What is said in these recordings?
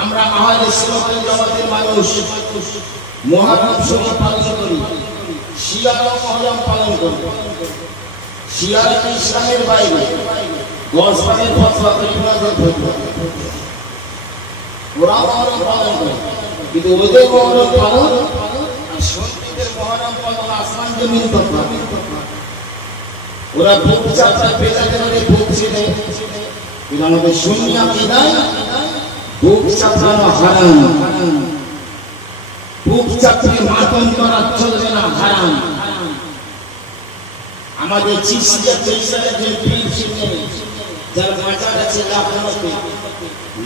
আমরা আহলে সুন্নাত জামাতের মানুষ মুহররম শরীফ পালন করি, শিয়ারা মুহররম পালন করি। শিয়ারা ইসলামের বাইরে গসপানের ফতোয়া তরিকাদের ফতোয়া, ওরা মুহররম পালন করে, কিন্তু ওদের মুহররম পালন আর সুন্নিদের মুহররম পালন আসমান জমিন তফাৎ। ওরা বুক চাপড়ায় পেটাতে পারে, বুক ছেড়ে, কিন্তু আমাদের সুন্নি আকীদায় বুক চাপড়ানো হারাম, বুক চাপড়ে মাতম করা চলবে না, হারাম। আমাদের চিশতিয়া পরিসরের যে পীর ছিলেন, যার মাজার আছে লাখনৌতে,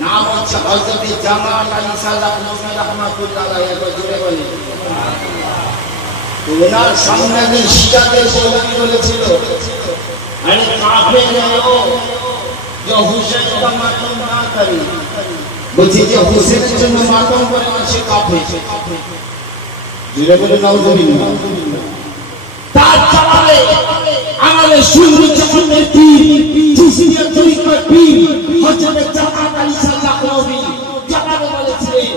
নাম হচ্ছে হযরত জামাল আলী সাল্লাল্লাহু রাহমাতুল্লাহ আলাইহি, একবার জোরে বলে। ওনার সামনে যে শিয়াদের মৌলবি বলেছিল, আরে কাফের হলো যে হুসেন का মাতম না করে, বলছে যে হুসেনের জন্য মাতম করে না সে কাফের। জোরে বলে নাউজুবিল্লাহ। তার জবাবে আমাদের সুন্নি জামাতের পীর, চিশতিয়া তরিকার পীর হযরত জামাল আলী সাল্লাল্লাহু আলাইহি জবাবে বলেছিলেন,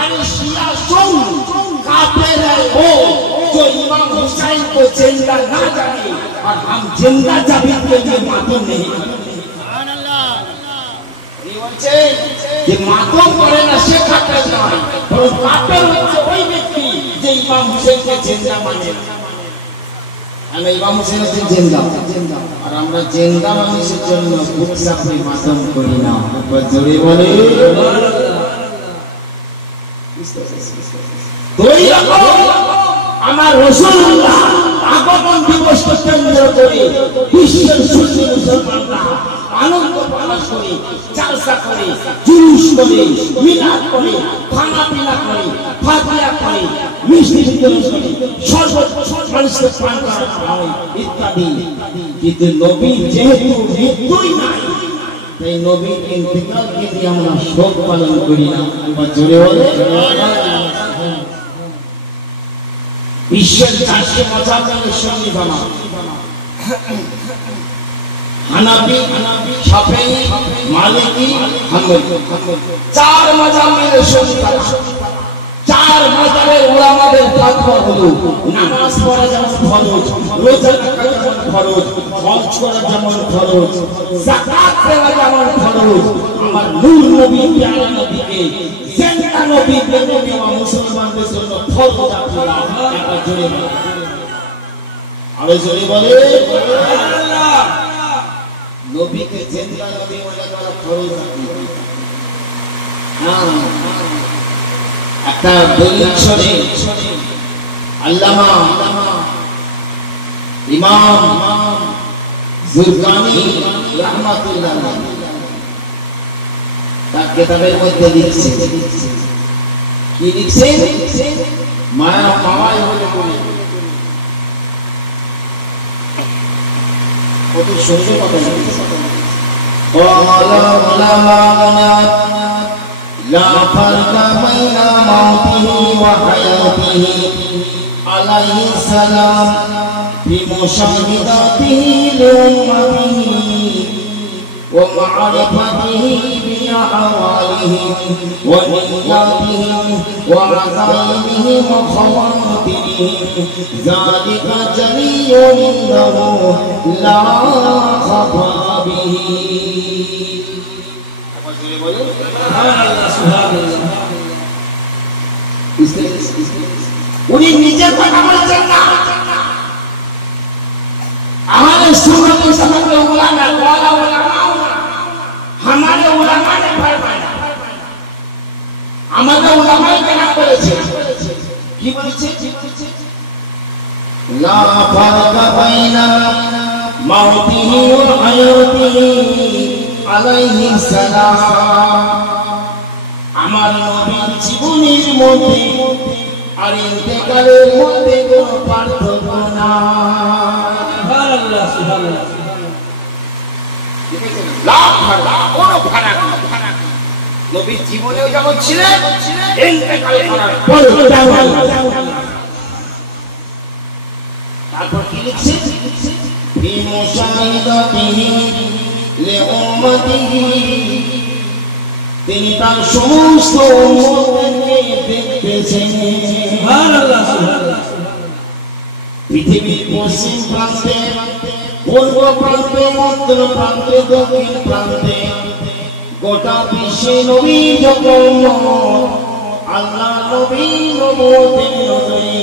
আরে শিয়া শোন, কাফের है वो जो इमाम हुसैन को जिंदा ना जाने और हम जिंदा जाबित के लिए मातम नहीं करते। सुभान अल्लाह। ये বলছে যে মাতম করে না সে কাফের নয়, বরং কাফের হচ্ছে ওই ব্যক্তি যে ইমাম হুসেনকে জিন্দা মানে। আমরা ইমাম হুসেনের জিন্দা, আর আমরা জিন্দা মানুষের জন্য বুক চাপড়ে মাতম করি না। একবার জোরে বলে সুবহানাল্লাহ। দুই রকম আমার রাসূলুল্লাহ আগমন দিবসকে কেন্দ্র করে বিশ্বের সুন্নি মুসলমানরা আনন্দ পালন করে, জালসা করে, জুলুস করে, মিলাদ করে, খানা পিনা করে, ফাতিহা করে, মিষ্টি বিতরণ করে, শরবত মানুষকে পান করানো হয় ইত্যাদি। কিন্তু নবীর যেহেতু মৃত্যুই নাই, তাই নবীর ইন্তেকালকে নিয়ে আমরা শোক পালন করি না। একবার জোরে বলে বিশ্বের চারটি মাযহাবের সুন্নি জামাত, হানাফি, শাফিঈ, মালিকি, হাম্বলি, চার মাযহাবের সুন্নি জামাত। চার মাযহাবের উলামাদের ফতোয়া হলো নামাজ পড়া যেমন ফরজ, রোজা রাখা যেমন ফরজ, হজ করা যেমন ফরজ, যাকাত দেওয়া যেমন ফরজ, আমার নূর নবী প্যারা নবীকে জিন্দা নবী বেনে দেওয়া মুসলমানদের জন্য ফরজ আকিদা। একবার জোরে বলে, আরে জোরে বলে সুবহানাল্লাহ। নবীকে জিন্দা নবী বলে করা ফরজ আকিদা। একটা দলিল শুনে আল্লামা ইমাম জুরকানি রাহমাতুল্লাহ আলাইহি তার কিতাবের মধ্যে লিখছে, কি লিখছে? মায়া পাওয়াই হলো বলে কত সুন্দর কথা লিখছে। ওয়ালা উলামানা لا فرق بين موته وحياته عليه السلام في مشاهدته لأمته ومعرفته بأحوالهم ونياتهم وعزائمهم وخواطرهم ذلك جلي عنده لا خفى به। উনি নিজের কথা বলছেন না, আমাদের সুন্নাত জামাতের উলামা ওয়ালা উলামা আমাদের উলামা ने फरमाया, আমাদের উলামাই কেনা করেছে, কি বলেছে? লা ফারকা বাইনা মাউতিহি ওয়া হায়াতিহি আলাইহিস সালাম। আমার নবীর জীবনের মধ্যে আর ইন্তেকালের মধ্যে কোনো পার্থক্য নাই। সুবহানাল্লাহ সুবহানাল্লাহ। লা ফারকা, কোনো ফারাক নাই। নবীর জীবনেও যেমন ছিলেন, ইন্তেকাল করার পরেও তেমন। তারপর কি লিখছে? ফি মুশাহিদাতিহি লিউম্মাতিহি তিনি তার সমস্ত উম্মতকে দেখতেছেন। সুবহানাল্লাহ। পৃথিবীর পশ্চিম প্রান্তে, পূর্ব প্রান্তে, মধ্য প্রান্তে, দক্ষিণ প্রান্তে গোটা বিশ্বে নবী যখন আল্লাহ নবী নবতের নজরে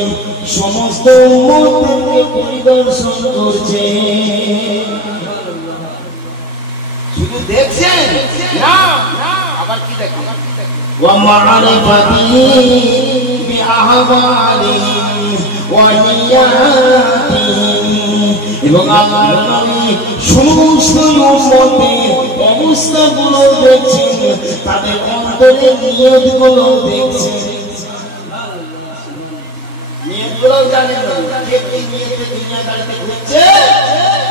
সমস্ত উম্মতকে পরিদর্শন করছে। শুধু দেখছেন না, আবার কি দেখেন? ওয়া মা'রিফাতিহি বিআহওয়ালিহিম ওয়া নিয়াতিহিম, এবং আল্লাহর নবী সমস্ত উম্মতের অবস্থাগুলো দেখছেন, তাদের অন্তরের নিয়তগুলো দেখছেন। নিয়তগুলো জানেন না, কে কি নিয়তে দুনিয়াদারিতে ঘুরছে?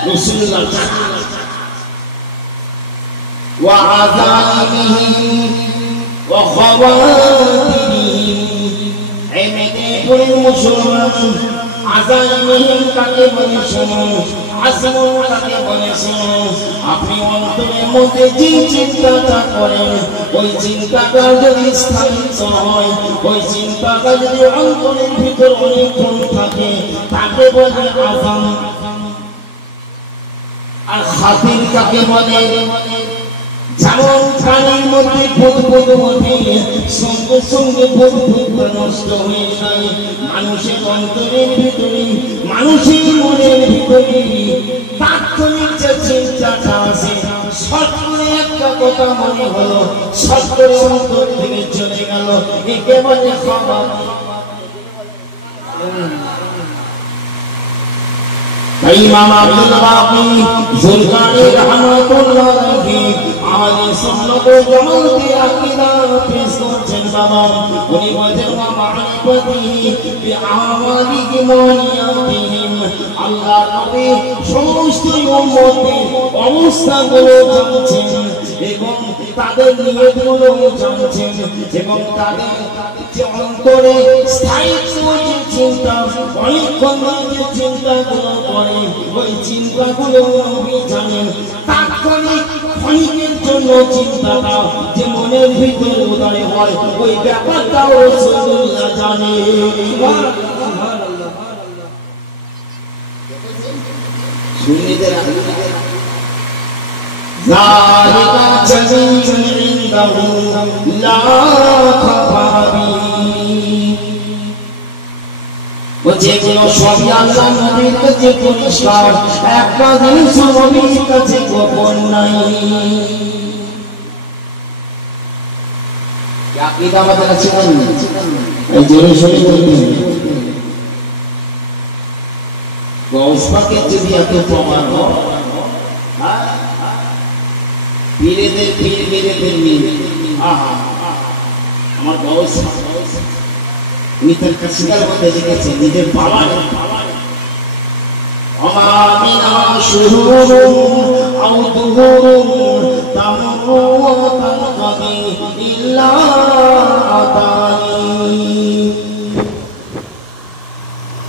রাসূলুল্লাহ ওয়া আযামিহিম ওয়া খাওয়াতিরিহিম। এই মেদিনীপুরের মুসলমান আযামিহিম কাকে বলে শুনুন, আসমুন কাকে বলে শুনুন। আপনি অন্তরের মধ্যে যে চিন্তাটা করেন, ওই চিন্তাটা যদি স্থায়িত হয়, ওই চিন্তাটা যদি অন্তরের ভিতর অনেকক্ষণ থাকে, তাকে বলে আযাম। আর খাতির কাকে বলে? যেমন প্রাণীর মধ্যে বুদবুদ ওঠে, সঙ্গে সঙ্গে বুদবুদ নষ্ট হয়ে যায়। মানুষের অন্তরের ভিতরে, মানুষের মনের ভিতরে তাৎক্ষণিক যে চিন্তাটা আসে, শর্ট করে একটা কথা মনে হলো, শর্ট করে অন্তর থেকে চলে গেল, একে বলে খবর। ইমাম আব্দুল বাকি জুলকানি রাহমাতুল্লাহ আলাইহি আহলে সুন্নাত ওয়াল জামাতের আকীদা পেশ করছেন। বাবা উনি বলেন ওয়া মা'রিফাতিহি বিআওয়ালিহি ওয়া নিয়াতিহিম, আল্লাহর নবী সমস্ত উম্মতের অবস্থাগুলো জানছেন এবং তাদের নিয়তগুলো জানছেন, এবং তাদের যে অন্তরে স্থায়িত্ব যে চিন্তা, অনেকক্ষণ যে চিন্তাগুলো করে, ওই চিন্তাগুলো নবী জানেন। তাৎক্ষণিক ক্ষণিকের জন্য চিন্তাটা যে মনের ভিতরে উদয় হয়, ওই ব্যাপারটাও রাসূলুল্লাহ জানে। সুন্নিদের যালিকা জামিউন ইনদাহু লা খাফাবি, যেগুলো সবই আল্লাহ নবীর কাছে পরিষ্কার, একটা জিনিস নবীর কাছে গোপন নাই। আকীদা আমাদের আছে না? এই জোরে সরে বলবেন, গাউস পাকের যদি এত প্রমাণ হয়, পীরেদের পীর মেরেদের মিল, আহা আমার গাউস উনি তার কাসিদার মধ্যে লিখেছেন নিজের বাবা, আমামিনা শুহুরুম আও দুহুরুম তামরু ওয়া তানকাবি ইল্লা আতানি।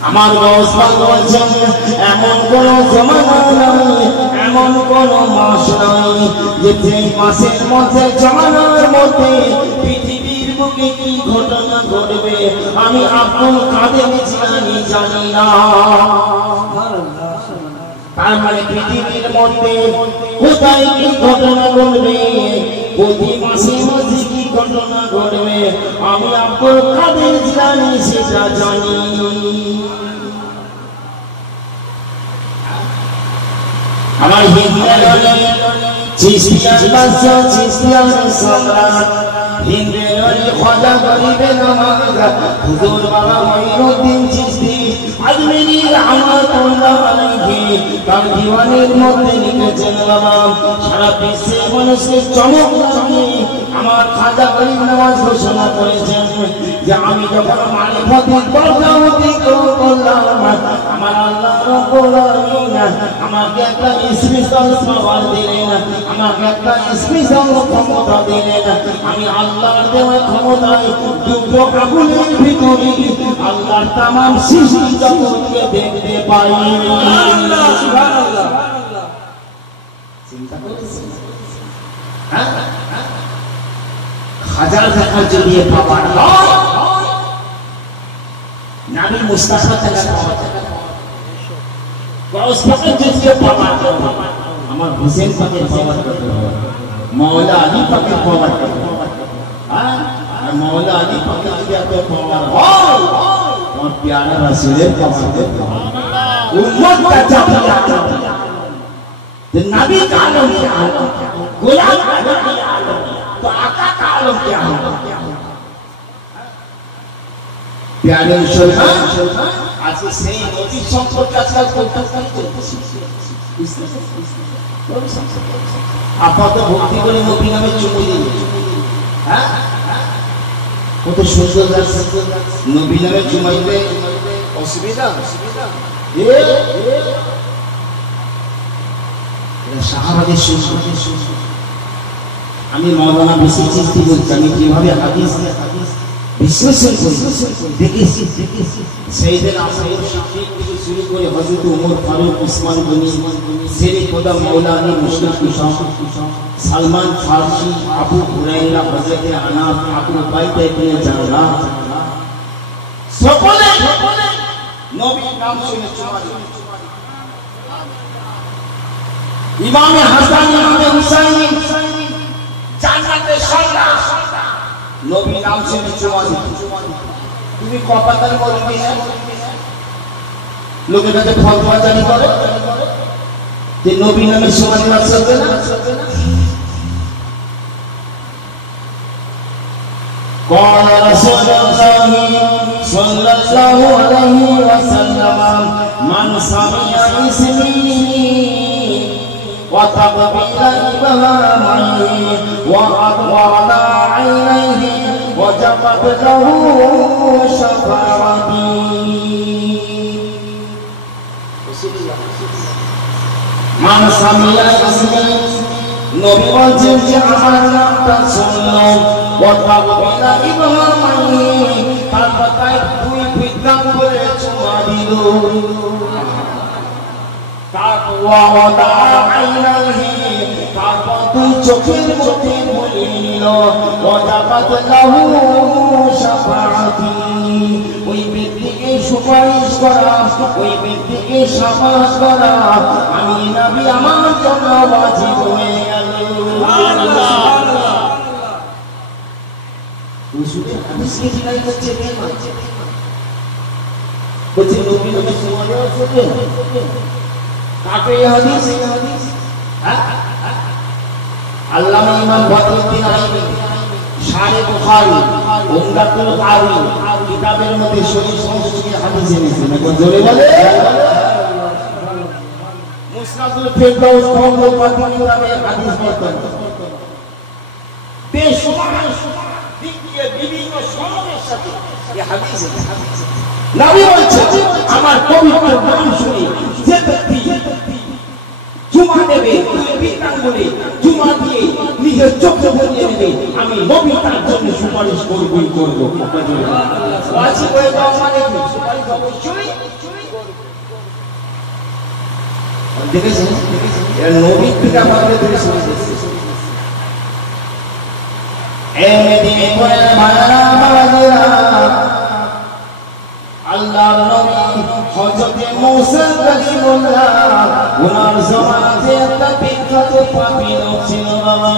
আমার গাউস পাক বলেন এমন কোন জামানা নাই, এমন কোন মাস নাই যে মাসের মধ্যে, জামানার মধ্যে পৃথিবীর বুকে কি ঘটনা ঘটবে আমি আব্দুল কাদের জিলানী জানি না। তার মানে পৃথিবীর মধ্যে কোথায় কি ঘটনা ঘটবে, প্রতি মাসে মাঝে কি ঘটনা ঘটবে আমি আব্দুল কাদের জিলানী সেটা জানি। আমার হিন্দুরা চিশতিয়ার বাদশা, চিশতিয়ার সম্রাট, হিন্দের খাজা গরিবের নামাজ হুজুর বাবা মঈনুদ্দিন চিশতি আজমিরি রাহমাতুল্লাহ আলাইহি তার দিওয়ানের মধ্যে লিখেছেন। বাবা সারা বিশ্বে মানুষকে চমক লাগে, আমার খাজা গরিব নামাজ ঘোষণা করেছেন যে আমি যখন মারিফতের দরজা অতিক্রম করলাম, আমার আল্লাহ রাব্বুল আলামিন আমাকে একটা স্পেশাল পাওয়ার দিলেন, আমাকে একটা স্পেশাল ক্ষমতা দিলেন। আমি আল্লাহর দেওয়া ক্ষমতায় দুটো আগুনের ভিতরে আল্লাহর তামাম সৃষ্টি জগৎকে দেখতে পাই। আল্লাহ সুবহানাল্লাহ। চিন্তা করেছেন? হাজার টাকা যদি পাওয়ার হয় নবী মুস্তাফা টাকা পাওয়া গস পাকের যদি পাওয়ার আমার হোসেন পাকের পাওয়ার কত মাওলা আলী পাকের পাওয়ার কত হ্যাঁ আর মাওলা আলী পাকের যদি এত পাওয়ার হয় আমার প্যারা রাসূলের পাওয়ার কত উম্মত का জাতিয়া तो नबी का आलम क्या है गुलाम का आलम तो आका का आलम क्या है प्यारे मुसलमान आज से नबी সম্পর্কে আজকাল কলকাতায় চলছে আপাতত ভক্তি করে নবী নামে চুমু দিন হ্যাঁ কত সুন্দর লাগছে নবী নামে চুমাইতে অসুবিধা আমি মাওলানা বেশি চিন্তি বলছি আমি কিভাবে হাদিস বিশ্লেষণ করি দেখেছি সেইদিন আসরের শাফিঈ থেকে শুরু করে হযরত ওমর ফারুক উসমান গনি শেরে খোদা মাওলা আলী মুশরিক কুশাম সালমান ফারসি আবু হুরায়রা হযরত আনাস আবু উবাইদা ইবনে জাররাহ সকলে নবীর নাম শুনে চুমা দিলেন ইমাম হাসান ইমাম হুসাইন জান্নাতের সন্তান নবী নাম শুনে চুমা দিলেন তুমি কপাতার বলবি না লোকের কাছে ফতোয়া জারি করে যে নবী নামে চুমা দেওয়া চলবে না قال رسول الله صلى الله عليه وسلم من سمع اسمي وتقبل إبهامه وأطوى عينيه وجبت له شفاعتي من سمع اسمي নবী বলছেন যে আমার নামটা শুনলো وتقبل إبهامه তার পাতায় দুই ফিদা করে চুমা দিল তাকওয়া ওয়াদা আইনাহি তারপর দুই চোখের মধ্যে বলে নিল ওয়াজাবাত লাহু শাফাআতি ওই ব্যক্তিকে সুপারিশ করা ওই ব্যক্তিকে শাফাআত করা আমি নবী আমার জন্য ওয়াজিব হয়ে গেল সুবহানাল্লাহ উসুলে হাদিস কি নাই হচ্ছে বেমান বলছে নবী নবী সুমানে আছে কাকে হাদিস হ্যাঁ আল্লামা ইমাম বদরুদ্দিন আইবি শারে বুখারী উমদাতুল কারি কিতাবের মধ্যে শরীফ সংস্কৃতির হাদিস এনেছেন এখন জোরে বলে মুসনাদুল ফিরদাউস খবর পাতি কিতাবে হাদিস বর্তমান বেশুমার দিকে বিভিন্ন সনদের সাথে এই হাদিস নবী বলছেন আমার পবিত্র নাম শুনে যে ব্যক্তি জুমা দেবে বিকাঙ্গলে জুমা দিয়ে নিজের চোখে ভরিয়ে নেবে আমি নবী তার জন্য সুপারিশ করবই করব ওয়াজিব হয়ে যাওয়া মানে কি সুপারিশ অবশ্যই দেখেছেন এর নবী পিতা মাতাদের থেকে শুনেছে এমনি করে মারা মারা আল্লাহর নবী হযরত মুসা কালিমুল্লাহ ওনার জামানাতে একটা বিখ্যাত পাপী লোক ছিল বাবা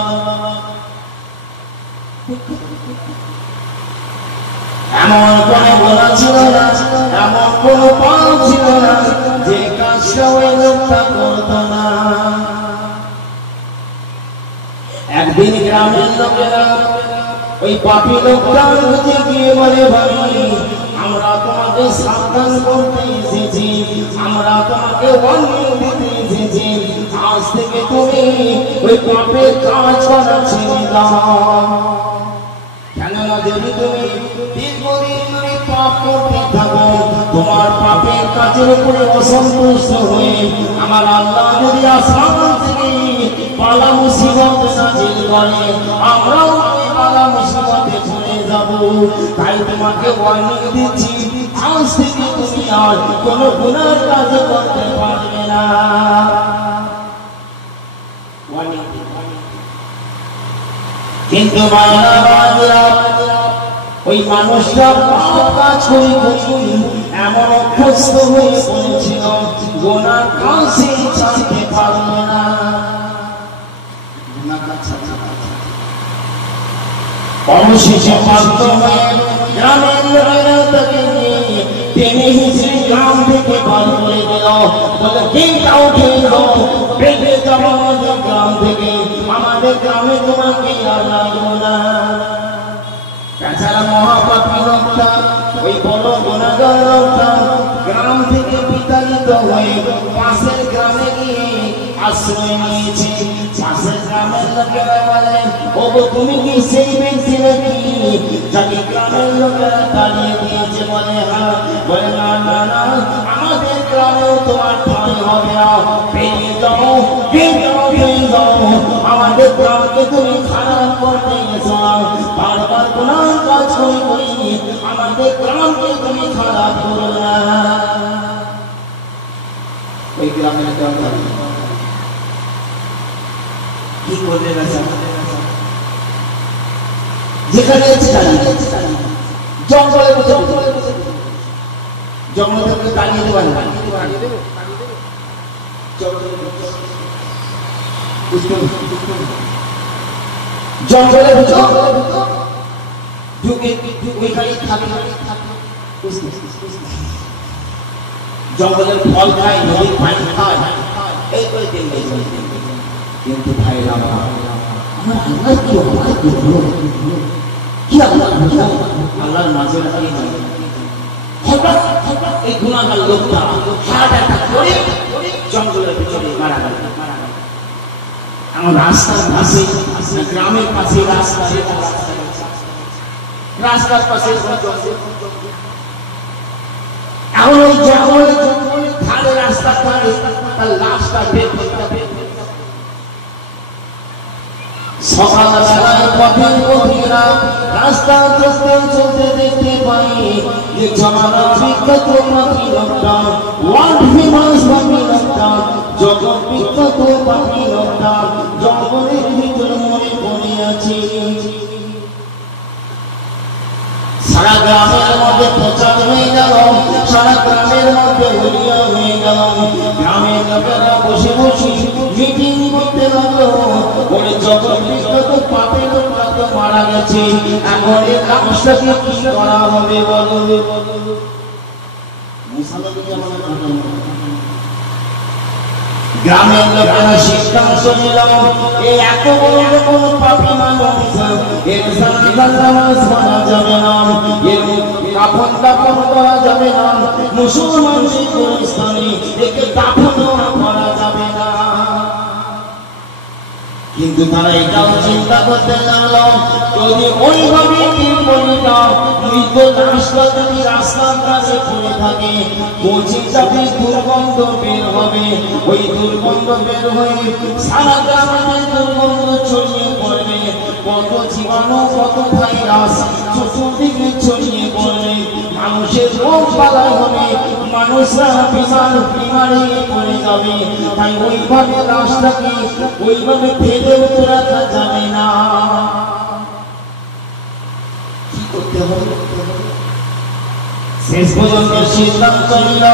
এমন কোন গুনাহ ছিল না এমন কোন পাপ ছিল না যে কাজটা ওই লোকটা করতো না একদিন গ্রামের লোকেরা ওই পাপী লোকটার কাছে গিয়ে বলে ভাই আমরা তোমাকে সাবধান করতে এসেছি আমরা তোমাকে ওয়ার্নিং দিতে এসেছি আজ থেকে তুমি ওই পাপের কাজ করা ছেড়ে দাও কেননা যদি তুমি দীর্ঘদিন ধরে পাপ করতে থাকো তোমার পাপের কাজের উপরে অসন্তুষ্ট হয়ে আমার আল্লাহ যদি আসমান থেকে বালা মুসিবত নাজিল করে আমরাও ওই বালা মুসিবতে পড়ে যাব তাই তোমাকে ওয়ার্নিং দিচ্ছি আজ থেকে তুমি আর কোনো গুনাহ কাজ করতে পারবে না ওয়ার্নিং কিন্তু ওই মানুষটা কাজ করে এমন অভ্যস্ত হয়ে পড়েছিল গোনার কাছে ছাড়তে পারল না। অবশেষে বাধ্য হয়ে গ্রামের লোকেরা তাকে নিয়ে টেনে হিঁচড়ে গ্রাম থেকে বার করে দিল। বলে কেউ বেঁধে যাবো আমাদের গ্রাম থেকে, আমাদের গ্রামে তোমাকে আর লাগবো না। তাছাড়া মহাপাপী লোকটা, ওই বড় গুনাহগার লোকটা গ্রাম থেকে বিতাড়িত হয়ে পাশের গ্রামে গিয়ে আশ্রয় নিয়েছে। পাশের গ্রামের লোকেরা বলে, ওগো তুমি কি সেই ব্যক্তি নাকি যাকে গ্রামের লোকেরা তাড়িয়ে দিয়েছে? বলে হ্যাঁ। বলে না না না, আমাদের গ্রামেও তোমার ঠাঁই হবে না, বেরিয়ে যাও বেরিয়ে যাও, আমাদের গ্রামকে তুমি খারাপ করতে গেছো, বারবার গুনাহ কাজ করে আমাদের গ্রামকে তুমি খারাপ করো না। ওই গ্রামের কি করবে যেখানে জঙ্গলে জঙ্গলে তাড়িয়ে দেবেন, জঙ্গলে জঙ্গলের ফল খায়, নদীর পানি খায়, এই করে দিন। কিন্তু ভাই আমার কি আল্লাহর মাঝে হঠাৎ এই গুনাহগার লোকটা হার্ট অ্যাটাক করে জঙ্গলের ভিতরে মারা গেল। আমার রাস্তার পাশে, গ্রামের পাশে রাস্তার পাশে এখন ওই জঙ্গলে ধারে রাস্তা ধারে তার লাশটা বের করতে হবে। সকালবেলায় পথের পথিরা রাস্তা চলতে দেখতে পাই যে জমানার বিখ্যাত পাখি লোকটা, ওয়ার্ল্ড ফেমাস পাখি লোকটা, জগৎ বিখ্যাত পাখি লোকটা জঙ্গলের ভিতরে মরে পড়ে আছে। সারা গ্রামের মধ্যে প্রচার হয়ে গেল, সারা গ্রামের মধ্যে হলিয়া হয়ে গেল। গ্রামের লোকেরা বসে বসে মিটিং করতে লাগলো, বলে জগৎ বিখ্যাত পাপের লোকটা তো মারা গেছে, এখন এই লাশটাকে কি করা হবে বলো। গ্রামের লোকেরা সিদ্ধান্ত নিল, এই এত বড় কোন পাপী মানুষ, এর নামাজ পড়া যাবে না, এর কাফন দাফন করা যাবে না, মুসলমানদের কোন স্থানে একে দাফন করা যাবে না। কিন্তু তারা এটাও চিন্তা করতে লাগলো, যদি ওইভাবে মৃত লাশটা যদি রাস্তার কাছে পড়ে থাকে, পচে যাবে, দুর্গন্ধ বের হবে, ওই দুর্গন্ধ বের হয়ে সারা গ্রামে দুর্গন্ধ ছড়িয়ে পড়বে, কত জীবাণু কত ভাইরাস চতুর্দিকে ছড়িয়ে পড়বে, মানুষের রোগ বালাই হবে, মানুষরা বিমারে পড়ে যাবে। তাই ওইভাবে লাশটাকে ওইভাবে ফেলে রাখা যাবে না। কি করতে হবে? শেষ পর্যন্ত সিদ্ধান্ত নিল,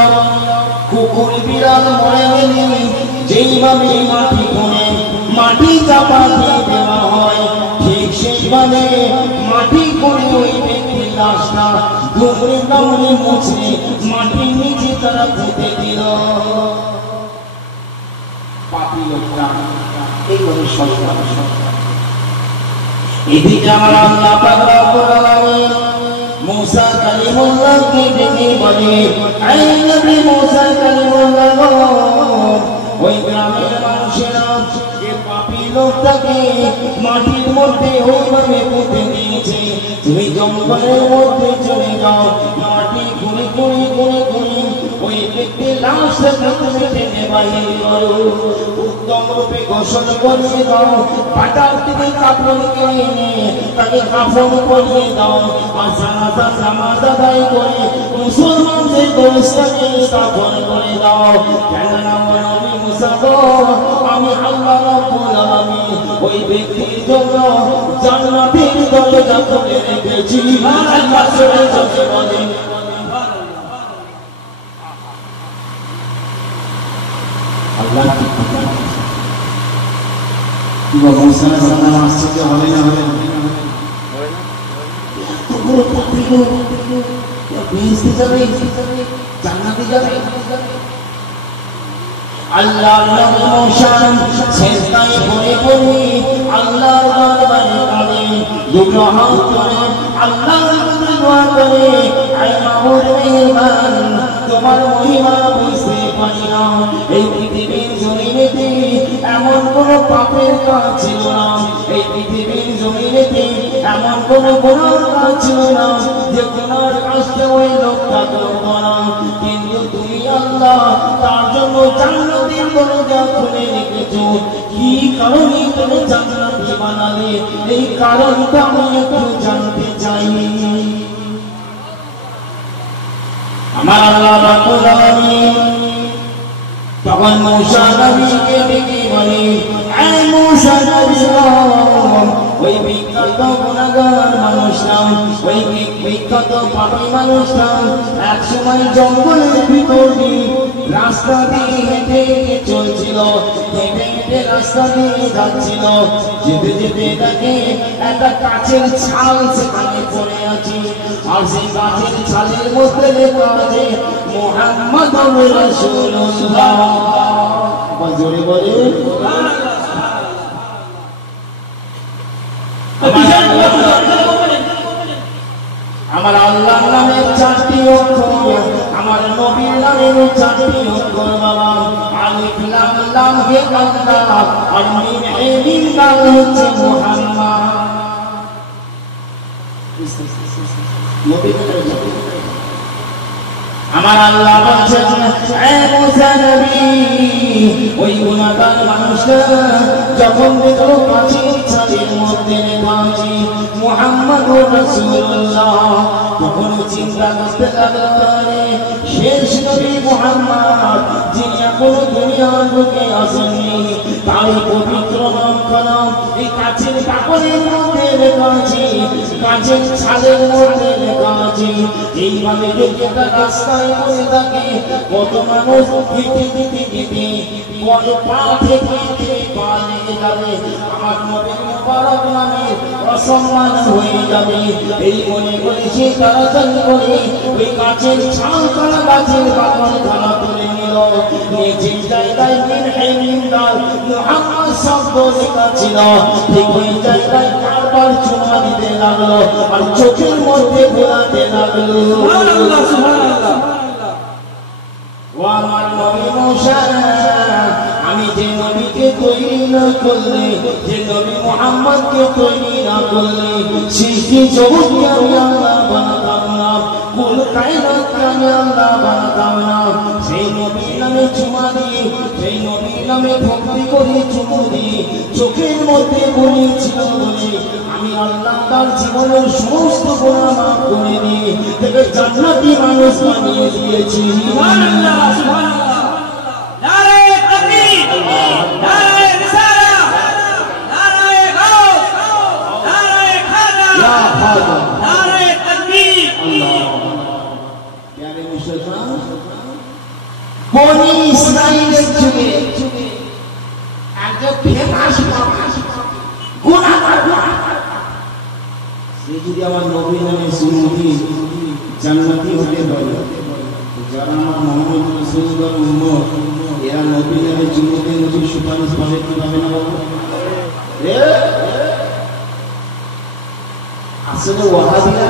কুকুর বিড়াল মরে গেলে যেইভাবে মাটি করে মাটি চাপা দিয়ে দেওয়া হয়, ঠিক সেইভাবে মাটি করে ওই ব্যক্তির লাশটা দুমড়ে দামড়ে মুছড়ে মাটির নিচে তারা পুঁতে দিল। পাপী লোকটা এইভাবে সরকার এদিকে আমার আল্লাহ পাক রব্বুল আলামিন মুসা কালিমুল্লাহকে ডেকে বলে, এই নবী মুসা কালিমুল্লাহ, ওই গ্রামের মানুষেরা যে পাপী লোকটাকে মাটির মধ্যে ওইভাবে পুঁতে দিয়েছে, তুমি জঙ্গলের মধ্যে চলে যাও, মাটি ঘুরে ঘুরে ঘুরে ঘুরে ওই ব্যক্তির লাশটাকে তুমি টেনে বাহির করো, উত্তম রূপে গোসল করিয়ে দাও, পাটার থেকে কাপড় কিনে তাকে কাফন করিয়ে দাও, আর জানাজা নামাজ আদায় করে মুসলমানদের গোরস্থানে স্থাপন করে দাও। কেননা নবী মুসা গো, আমি আল্লাহ রাব্বুল আলামিন ওই ব্যক্তির জন্য জান্নাতের দরজা খুলে রেখেছি। আল্লাহ সরে চলে বলেন আল্লাহ কি বাবা মুসা সালাম আসছে যে হবে না হবে এত বড় পাপিলো বেহেশতে যাবে জান্নাতে যাবে। আল্লাহর নাম মোশান সেজদায় পড়ে পড়ে আল্লাহর দরবারে কাঁদে, দুটো হাত তুলে আল্লাহর কাছে দোয়া করে, আয় মাবুদ মেহেরবান, তোমার মহিমা বুঝতে পারি না। এই পৃথিবীর জমিনেতে এমন কোনো পাপের কাজ ছিল না, এই পৃথিবীর জমিনেতে এমন কোনো গুনার কাজ ছিল না যে গুনার কাজটা ওই লোকটা করতো না, কিন্তু তুমি আল্লাহ তার জন্য জান্নাতের দরজা খুলে রেখেছো। কি কারণে তুমি জান্নাতি বানালে, এই কারণটা আমি একটু জানতে চাই। আমার আল্লাহ রাব্বুল আলামিন তখন মূসা নবীকে ডেকে বলে, আয় মূসা নবী, ওই বিখ্যাত গুনাহগার মানুষটা, ওই বিখ্যাত পাপী মানুষটা এক সময় জঙ্গলের ভিতর দিয়ে রাস্তা দিয়ে হেঁটে চলছিল, হেঁটে হেঁটে রাস্তা দিয়ে যাচ্ছিল, যেতে যেতে তাকে একটা কাছের ছাল সেখানে পড়ে আছে, আর সেই গাছের ছালের মধ্যে লেখা আছে মুহাম্মাদুর রাসূলুল্লাহ। জোরে বলে আমার আল্লাহর নামের চারটি অক্ষর, আমার নবীর নামের চারটি অক্ষর বাবা, আলিফ লাম লাম হে আল্লাহ, আর মিম হে মিম কাল হচ্ছে মুহাম্মদ। নবী আমার আল্লাহ বলছেন, এ মুসা নবী, ওই গুনাহগার মানুষটা যখন দেখলো কাছের ছাদের মধ্যে লেখা আছে মুহাম্মাদুর রাসূলুল্লাহ, তখন চিন্তা করতে লাগলো, শেষ নবী মুহাম্মদ যিনি এখনো দুনিয়ার বুকে আসেননি, তাই পবিত্র নামখানা এই কাছের কাপড়ের মধ্যে লেখা আছে, কাছের ছাদের মধ্যে লেখা আছে। এইভাবে যদি একটা রাস্তায় বসে থাকে, কত মানুষ হেঁটে হেঁটে হেঁটে কত পা থেকে পা লেগে যাবে, আমার নবীর মুবারক নামে অসম্মান হয়ে যাবে। এই মনে করে সে তাড়াতাড়ি করে ওই গাছের ছাল কাটা গাছের বাগান খানা তুলে নিল, নিজের জায়গায় মিন হে মিম দাল মুহাম্মদ শব্দ লেখা ছিল, ঠিক ওই জায়গায় বারবার চুমা দিতে লাগলো, আর চোখের মধ্যে ঘোরাতে লাগলো। সুবহানাল্লাহ সুবহানাল্লাহ। ও আমার নবী মূসা, আমি যে নবীকে তৈরি না করলে, যে নবী মুহাম্মদকে তৈরি না করলে, সৃষ্টি জগৎকে আমি আল্লাহ বানাতাম না, কুল কায়নাতকে আমি আল্লাহ বানাতাম না। সেই নবীর নামে চুমা দিয়ে, সেই নবীর নামে ভক্তি করে চুমু দিয়ে চোখের মধ্যে বলেছিল বলে আমি আল্লাহ তার জীবনের সমস্ত গুনাহ মাফ করে দিয়ে তাকে জান্নাতি মানুষ বানিয়ে দিয়েছি। সুবহানাল্লাহ সুবহানাল্লাহ। নারে তাকবীর, নারে রিসালাহ, নারে গাউস, নারে খাজা, ইয়া খাজা, নারে তাকবীর। আল্লাহ প্যারে মুসলমান, বনি ইসরাইলের যুগে একজন ফেমাস গুনাহগার, সে যদি আমার নবীর নামে সুন্নতি জান্নাতি হতে পারে, যারা আমার মুহাম্মদ রাসূলুল্লাহর উম্মত, এরা নবীর নামে সুন্নতের নবীর সুপারিশ পাবে কি পাবে না বাবা? আসলে ওয়াহাবিরা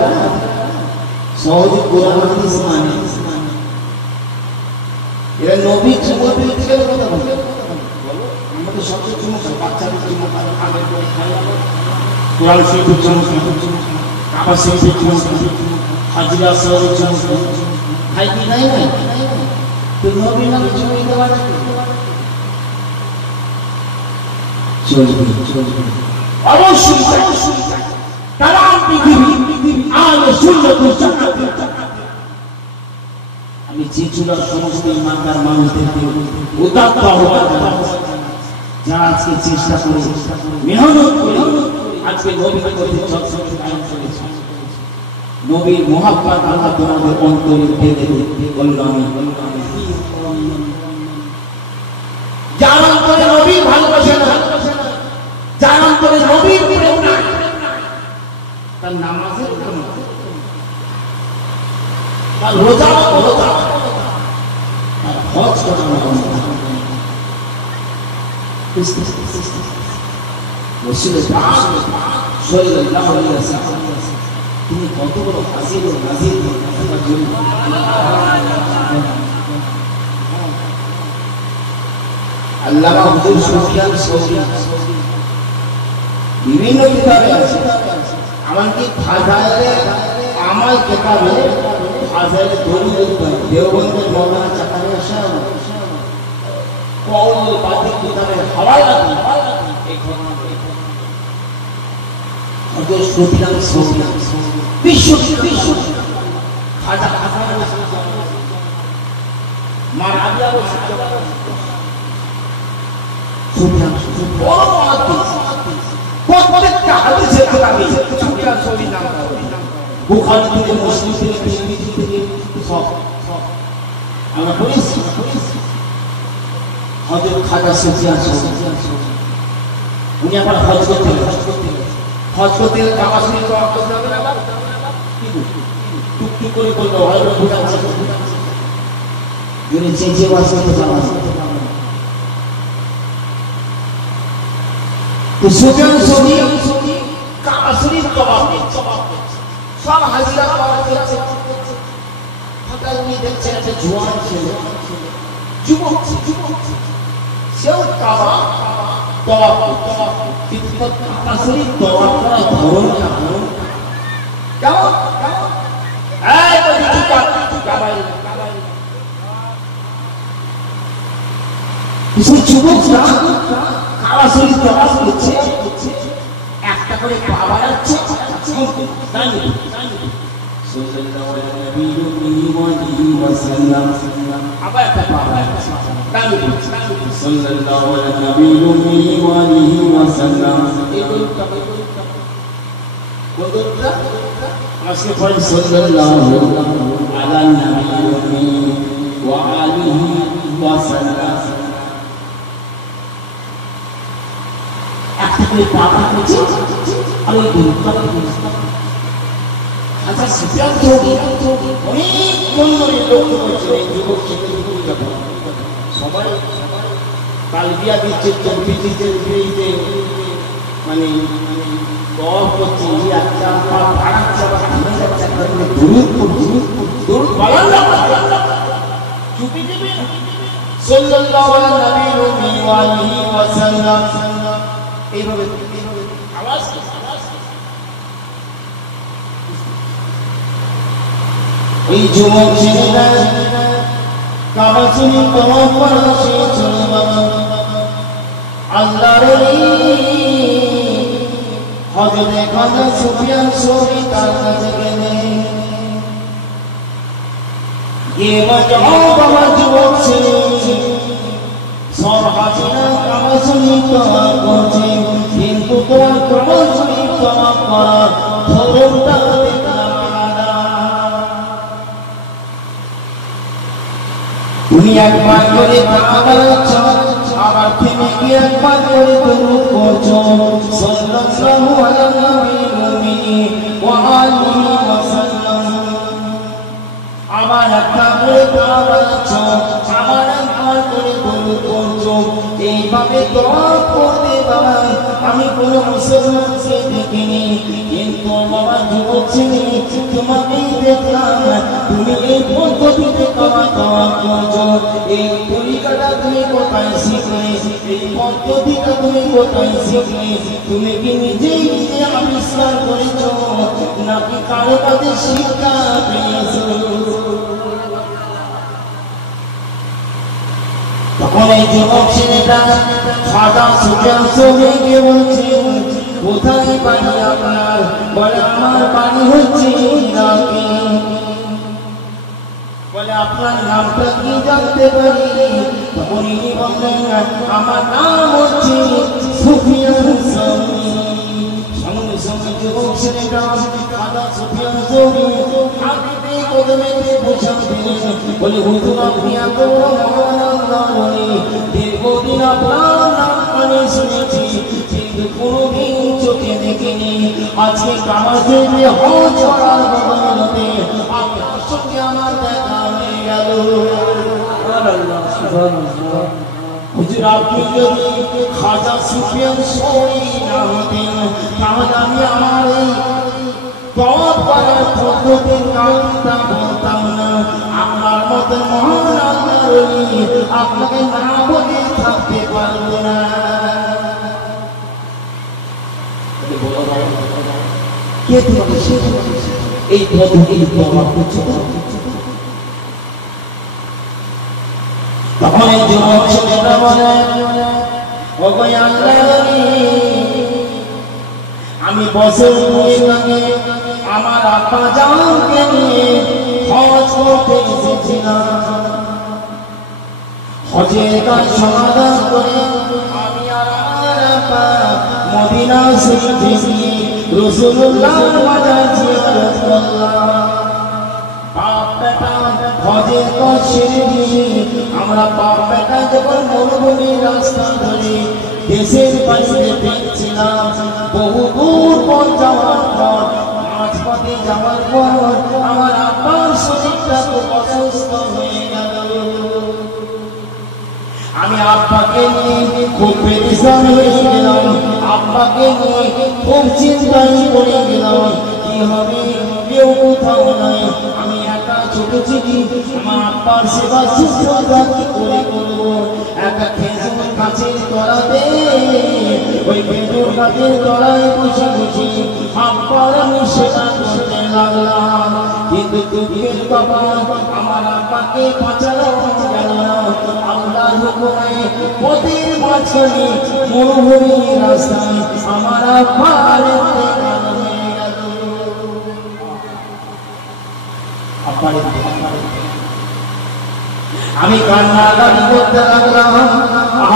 সহজে কোরআন হাদিস মানে, এরা নবী সুন্নতের দিকে কথা বলে। আমাদের সবচেয়ে চুমুক বাচ্চাদের চুমুক, আগে করে খাই কোরআন শরীফের চুমুক, কাবা শরীফের চুমুক, হাজরা শরীফের চুমুক, খাই কি নাই না? তো নবীর নামে চুমুক দেওয়া যায়। চলবে অবশ্যই তারা পৃথিবী আর সুন্নাত জান্নাতে। আমি চিচুলার সমস্ত ইমানদার মানুষদেরকে উদাত্ত আহ্বান জানাচ্ছি, যারা আজকে চেষ্টা করে মেহনত করে আজকে নবীকে চর্চা কায়েম করেছে, নবীর মুহাব্বত আল্লাহ তোমাদের অন্তরে ঢেলে দেবে। বললাম যার অন্তরে নবীর ভালোবাসা না, যার অন্তরে নবীর প্রেম না, তার নামাজের কোনো, তার রোজা তার হজ করা তিনি কত বড় হাজির ও নাজির আল্লামা হুজুর সুফিয়ান সৌরি বিভিন্ন কিতাবে আছে, এমনকি ফাজাইলে আমাল কিতাবে ফাজাইলে দরুদ দেওবন্দের মওলানা জাকারিয়া সাহেব কওল বাতিল কিতাবে হাওয়ালা এই ঘটনা হুজুর সুফিয়ান সৌরি বিশ্ব খাজা হাসান মারাবিয়া সুফিয়ান বড় মুহাদ্দিস, প্রত্যেকটা হাদিসের কিতাবে সুফিয়ান সৌরি নাম বুখারী থেকে মুসলিম থেকে তিরমিজি থেকে সব আমরা পড়েছি। হযরত খাজা সুফিয়ান সৌরি উনি আবার হজ করতে কাবা শরীফ তো আবার যাবেন, আবার টুকটুক করে বললো হযরত বুঝা যিনি চেঁচিয়ে ওয়াজ করতে যাওয়া তো সুফিয়ান সৌরি কাবা শরীফ তওয়াফ সব হাজিরা তওয়াফ করছে। হঠাৎ উনি দেখছেন একটা জওয়ান ছেলে, যুবক সেও কাবা তওয়াফ কিন্তু কাবা শরীফ তওয়াফ করা ধরন কেমন এই তো কিছু যুবক কাবা শরীফ তওয়াফ করছে, একটা করে পা বাড়াচ্ছে, আবার একটা পা বাড়াচ্ছে, সাল্লাল্লাহু আলাইহি ওয়াসাল্লাম আজকে পড়েন সাল্লাল্লাহু আলাইহি ওয়াসাল্লাম। একটা করে পা বাড়াচ্ছে আর ওই আচ্ছা সুফিয়ান সৌরি অনেক মন্দিরে লোক করছে, যুবক ছেলে সবাই তালবিয়া দিচ্ছে, তকবীর দিচ্ছে, মানে দর করছে, একটা পা বাড়াচ্ছে আবার ভাঙে যাচ্ছে, দরুদ পড়ছে, দরুদ বলার না চুপি দিবে সাল্লাল্লাহু আলাইহি ওয়াসাল্লাম এইভাবে আওয়াজ ওই যুবক ছেলেটা কাবা শরীফ তওয়াফ করা শেষ হলো বাবা, আল্লাহর হযরত খাজা সুফিয়ান সৌরি তার কাছে গেলেন, গিয়ে বাজাও বাবা যুবক ছেলে সব হাজিরা কাবা শরীফ তওয়াফ করছে, কিন্তু তোমার কাবা শরীফ তওয়াফ করা ধরনটা তুমি একবার করে আবার থেমে গিয়ে একবার করে দরুদ পড়ছো সাল্লাল্লাহু আলাইহি ওয়াসাল্লাম, আবার একটা করে পড়ছো, আবার একবার করে দরুদ পড়ছো, এইভাবে দোয়া করতে বাবা আমি কোনো মুসলমানকে দেখিনি, কিন্তু বাবা যুবক ছেলে তোমাকে দেখলাম তুমি এই পদ্ধতিতে দোয়া করছো, এই তরিকাটা তুমি কোথায় শিখলে, এই পদ্ধতিটা তুমি কোথায় শিখলে, তুমি কি নিজেই নিজে আবিষ্কার করেছো নাকি কারো কাছে শিক্ষা পেয়েছো? তখন এই যুবক ছেলেটা খাজা সুফিয়ান সৌরিকে বলছে, কোথায় বাড়ি আপনার? বলে আমার বাড়ি হচ্ছে ইরাকে। বলে আপনার নামটা কি জানতে পারি? তখন ইনি বললেন, আমার নাম হচ্ছে সুফিয়ান সৌরি। সঙ্গে সঙ্গে যুবক ছেলেটা খাজা সুফিয়ান সৌরি হাতে কদমেতে বসা দিলেন। বলে হুজুর আপনি এত মহান আল্লাহ বলে দীর্ঘদিন আপনার নাম কানে শুনেছি, কিন্তু কোনোদিন চোখে দেখিনি। আজকে কামাতে হজ করার বদৌলতে আপনার সঙ্গে আমার দেখা হয়ে গেল। হুজুর আপনি যদি খাজা সুফিয়ান সৌরি না হতেন, তাহলে আমি আমার এই পথ করার পদ্ধতির নামটা বলতাম না। আপনার মতো মহান আল্লাহর ওলি আপনাকে না বলে থাকতে পারবো না। কে তোমাকে এই পদ্ধতির ব্যবহার করছে? তখন এই যুবক ছেলেটা বলে, ওগো আল্লাহর ওলি, আমি বছর দুয়েক আগে আমার আব্বা জানকে নিয়ে হজ করতে এসেছিলাম। হজের কাজ সমাধান করে আমি আর আমার আব্বা মদিনা শরীফে গিয়ে রাসূলুল্লাহর মাজার জিয়ারত করলাম। বাপ বেটা হজের কাজ সেরে দিয়ে আমরা বাপ বেটা যখন মরুভূমির রাস্তা ধরে দেশের বাইরে ফিরছিলাম, বহু দূর পথ যাওয়ার পর মাঝপথে যাওয়ার পর আমার আব্বার শরীরটা খুব অসুস্থ হয়ে গেল। আমি আব্বাকে নিয়ে খুব পেরেশান হয়ে গেলাম, আব্বাকে নিয়ে খুব চিন্তায় পড়ে গেলাম। কি হবে? কেউ কোথাও নাই, আমি একা ছোট ছিলি, আমার আব্বার সেবা শুশ্রূষা কি করে করবো? একটা খেজুর গাছের তলাতে, ওই খেজুর গাছের তলায় বসে বসে আব্বার আমি সেবা করতে লাগলাম। কিন্তু দুঃখের ব্যাপার, আমার আব্বাকে বাঁচানো গেল না। আল্লাহর হুকুমে পথের মাঝখানে মরুভূমির রাস্তায় আমার আব্বার ইন্তেকাল হয়ে গেল। আমি কান্নাকাটি করতে লাগলাম,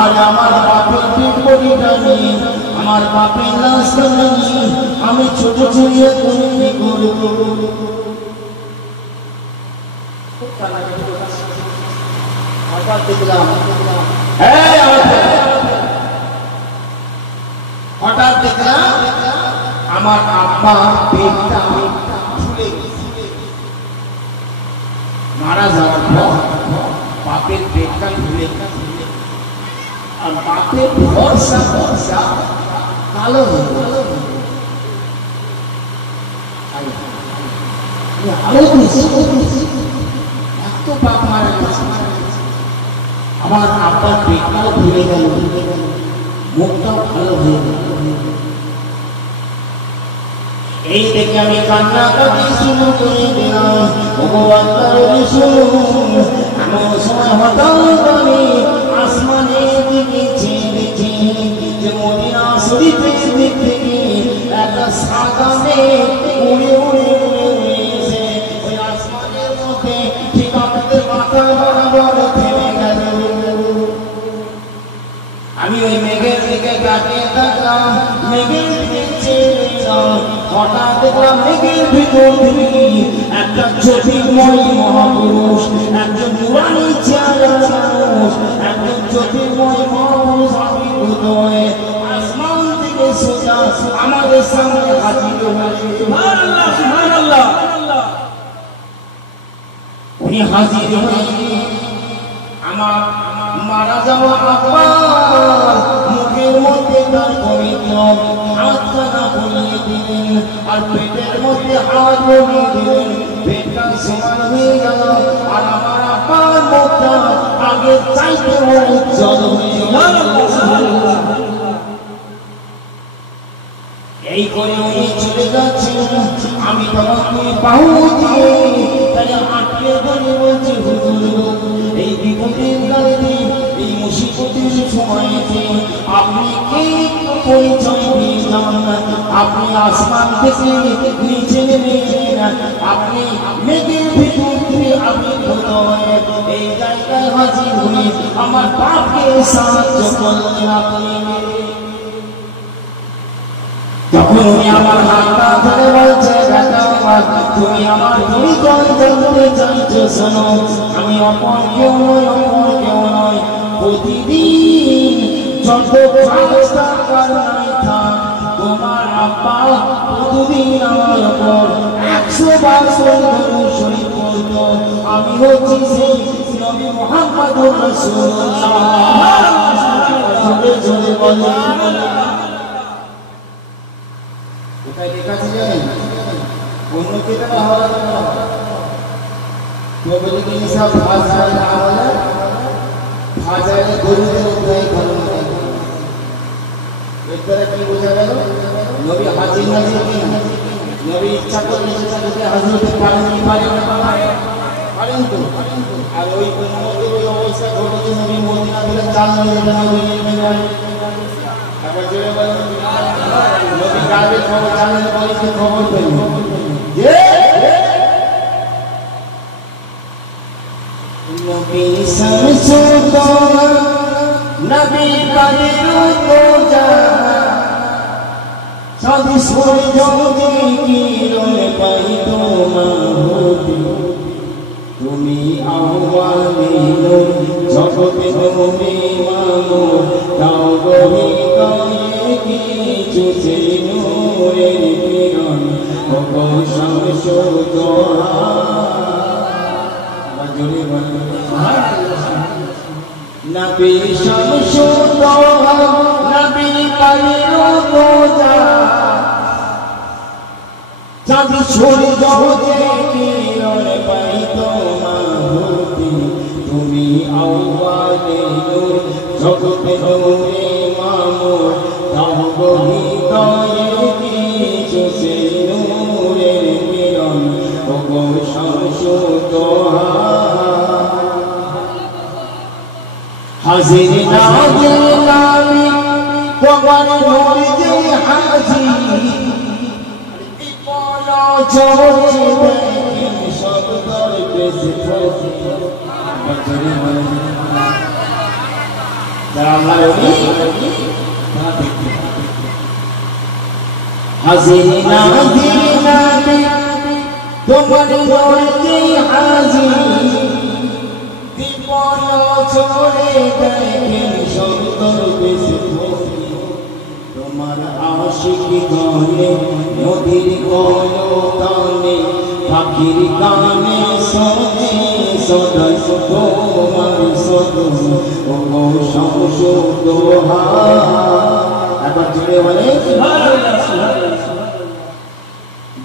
আর আমার বাপের পিঠ বড়িটা নিয়ে, আমার বাপের লাশটা নিয়ে আমি ছোট ছড়িয়ে কি করব? হঠাৎ দেখলাম আমার আব্বা পেটটা ফুলে মারা যাওয়ার পর বাপের পেটটা ফুলে, আর বাপের ভরসা কালো হয়ে গেল। এত বাপ মারা গেছে, আমার আব্বার পেটটাও ফুলে গেল, মুখটাও ভালো হয়ে গেল। এই থেকে আমি কান্নাকাটি শুরু করে দিলাম। ভগবান শুনুন, এমন সময় হঠাৎ আমি আসমানের দিকে চেয়ে দেখি যে মদিনা শরীফের দিক থেকে একটা সাদা মেঘ উড়ে উড়ে উড়ে উড়ে এসে ওই আসমানের মধ্যে ঠিক আমাদের মাথা বরাবর থেমে গেল। আমি ওই মেঘের দিকে তাকিয়ে থাকলাম, মেঘের দিকে চেয়ে দেখলাম, হঠাৎ দেখলাম মেঘের ভিতর থেকে একটা জ্যোতির্ময় মহাপুরুষ, একজন নুরানি চেহারার মানুষ, একজন জ্যোতির্ময় মহাপুরুষ আবির্ভূত হয়ে আসমান থেকে সোজা আমাদের সামনে হাজির হয়েছে। সুবহানাল্লাহ, সুবহানাল্লাহ। উনি হাজির হয়ে আমার মারা যাওয়া আব্বার মুখের মধ্যে তার পবিত্র হাতখানা বুলিয়ে দিলেন, আর পেটের মধ্যে হাত বুলিয়ে দিলেন। পেটটা সমান হয়ে গেল, আর আমার আব্বার মুখটা আগে চাইতে উজ্জ্বল হয়ে গেল। এই করে উনি চলে যাচ্ছেন, আমি তখন বাহু দিয়ে তাহলে আটকে বলে বলছে হুজুর এই বিপদের কারণে এই মুসিবতের সময়তে আপনি কে পরিচয় দিয়ে যান আপনি আসমান থেকে নিচে নেমে আপনি মেঘের ভিতর থেকে আবির্ভূত হয়ে এই জায়গায় হাজির হয়ে আমার পাপকে সাহায্য করলেন আপনি তখন উনি আমার হাতটা ধরে বলছে তুমি আমার পরিচয় জানতে চাইছো শোনো আমি অপর কেউ নয় প্রতিদিন যত কাজটা করাই থাক তোমার আব্বা প্রতিদিন আমার উপর 100 বার দরুদ শরীফ পড়তো আমি হচ্ছি সেই নবী মুহাম্মদুর রাসূলুল্লাহ জোরে বলেন কোথায় লেখা ছিল অন্য কিতাবে হাওয়ালা করা নবী কি সব ভাষায় হাওয়ালা ভাষায় দরুদের অধ্যায় ভালো না এবারে কি বোঝা গেল নবী হাজির নাজির কি নবী ইচ্ছা করলে হাজির হতে পারেন কি পারেন তো আর ওই উম্মতের ওই অবস্থা ঘটেছে নবী মদিনা থেকে চাল নিয়ে নবী আবার জোরে বলেন নবী গায়ের খবর জানেন বলে খবর পেলেন যে নবী শামসুদ্দৌলা নবী কাদের তোজা সাদি সূর্য যদি কিরণ পাই তোমাহতি তুমি আওয়ালিনো জগতে তুমি মানো তাও গহি কায়ে কিছু নূরের কিরণ ওগো শামসুদ্দৌলা জোরে বলেন নবী শামসুদ্দৌলা নবী কাদের তোজা চাঁদ সূর্য যে কিরণ পাই তোমাহতি তুমি আওয়ালে নূর জগতে নূরে মামুর তাও গহি কায়ে কিছু সে নূরের কিরণ ওগো শামসুদ্দৌলা হাজির নাজির নামি তোমার নূর যে হাজির বিপদ চোরে দেখেন সব দরবে সে ফজি বজরে বলেন যারা আল্লাহর ওলি তারা দেখতে হাজির নাজির নামি তোমার নূর যে হাজির চোরে দেখেন সুন্দর বেশি তোমার আশিকি গানে নদীর কলতানে পাখির গানে শোনে সদাই তোমার সদন ও শামসুদ্দৌলা একবার জুড়ে বলে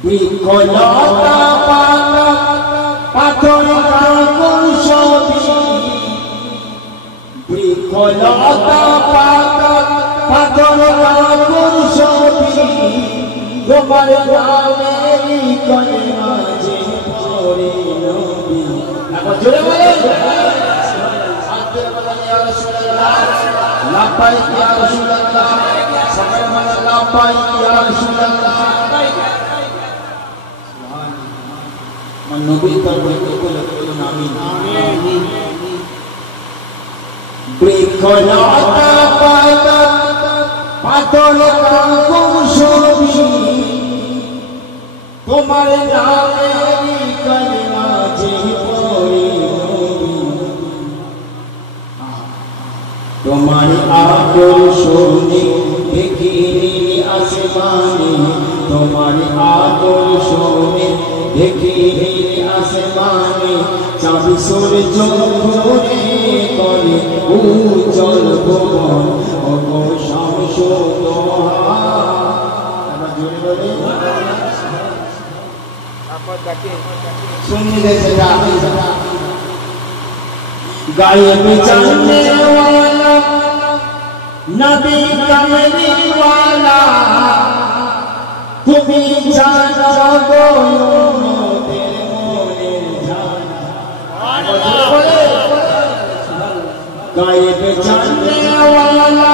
বিকলতা পাতা পাথর কাকুর ছবি বিকলতা পাতা পাথর কাকুর ছবি তোমার নামেরই কলেমা যে পড়ে নবী একবার জোরে বলেন আল্লাহ বলেন ইয়া রাসূলুল্লাহ লাব্বাইক ইয়া রাসূলুল্লাহ সকলে বলেন লাব্বাইক ইয়া রাসূলুল্লাহ মান নবী তরফে বলুন আমিন আমিন বিকলতা পাতা পাথর কাকুর ছবি তোমার নামেরই কলেমা যে পড়ে নবী তোমার আকর্ষণে দেখিনি আসমানে তোমার আকর্ষণে দেখিনি আসমানে চাঁদ সূর্য ঘুরে করে উজ্জ্বল ভুবন ওগো শামসুদ্দৌলা আবার জোরে বলে सुनने से गायब जानने वाला नबी कमली वाला तुम्हें जानो गो तेरे मोरे वाला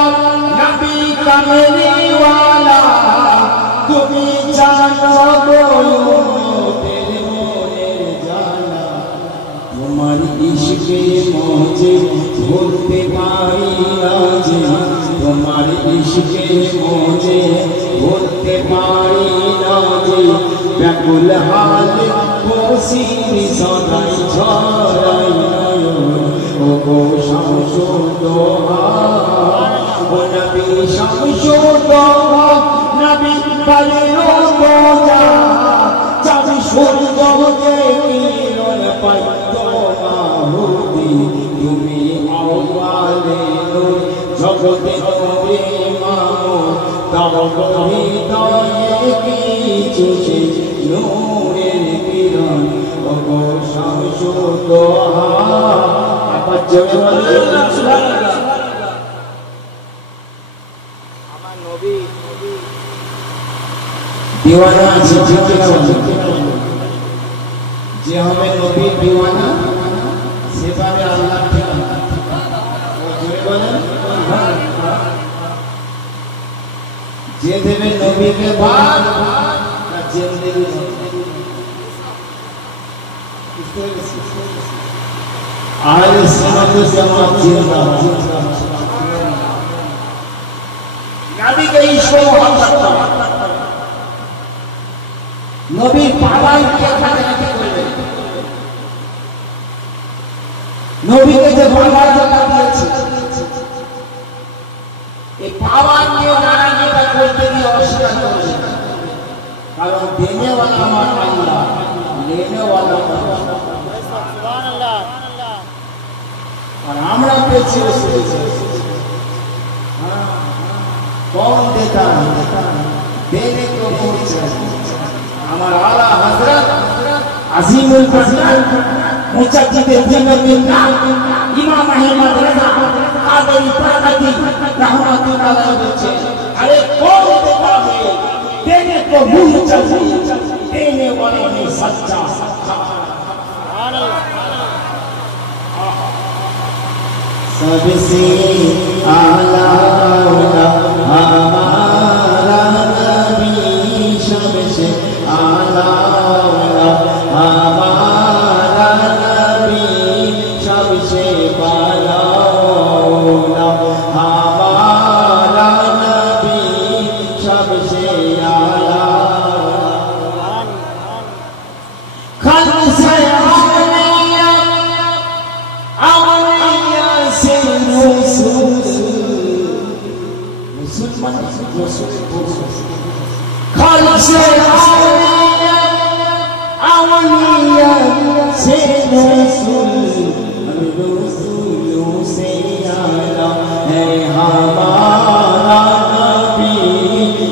नबी कमली वाला तुम्ही जानो बोलो तेरे मोरे जाना तुम्हार इश्के मौजे भूलते पारी आज तुम्हार इश्के मौजे भूलते पारी आज व्याकुल हाल कोसी सदाई झराई ओ गो शामशुदोहा ओ नबी शामशुदोहा नबी बलिरो मोजा चाबी सूर्य जे किरण पाई তোমা হুদি তুমি আওয়ালে নূর জগতে নবী মামু দাও হৃদয়ে কিছু সে নূরের কিরণ ও গো শামসুদোহা আবার জোরে বলুন সুবহানাল্লাহ আমার নবী दीवाना जे हमें नबी दीवाना सेभाবে আল্লাহ যে দেবে নবীকে বাদ না জেল দেবে আহলে সুন্নাত ওয়াল জামাত জিন্দাবাদ নবীকে ইশক মহব্বত নবীর পাওয়ারকে কাটাকাটি করবে নবীকে যে মর্যাদা দিয়েছে এই পাওয়ারকে নারায়ণতা করতে গিয়ে অস্বীকার করবে কারণ দেনে ওয়ালা আমার আল্লাহ লেনে ওয়ালা সুবহানাল্লাহ আর আমরা পেয়েছি कौन देता है देने को पूछे আমার আলা হযরত আজিমুল ফজল মুজাদ্দিদ ইবনে মিল্লাহ ইমাম আহমদ রাজা কাদেরি প্রগতি রহমাতুল্লাহ আলাইহি বলছে আরে কোন দেতা है देने को मुंह चाहिए देने वाला ही सच्चा सुभान अल्लाह सबसे आला हमारा नबी सबसे आला हमारा नबी सबसे बाला हमारा नबी सबसे आला खल से खालसे आवलिया से रसूल से आला है हमारा नबी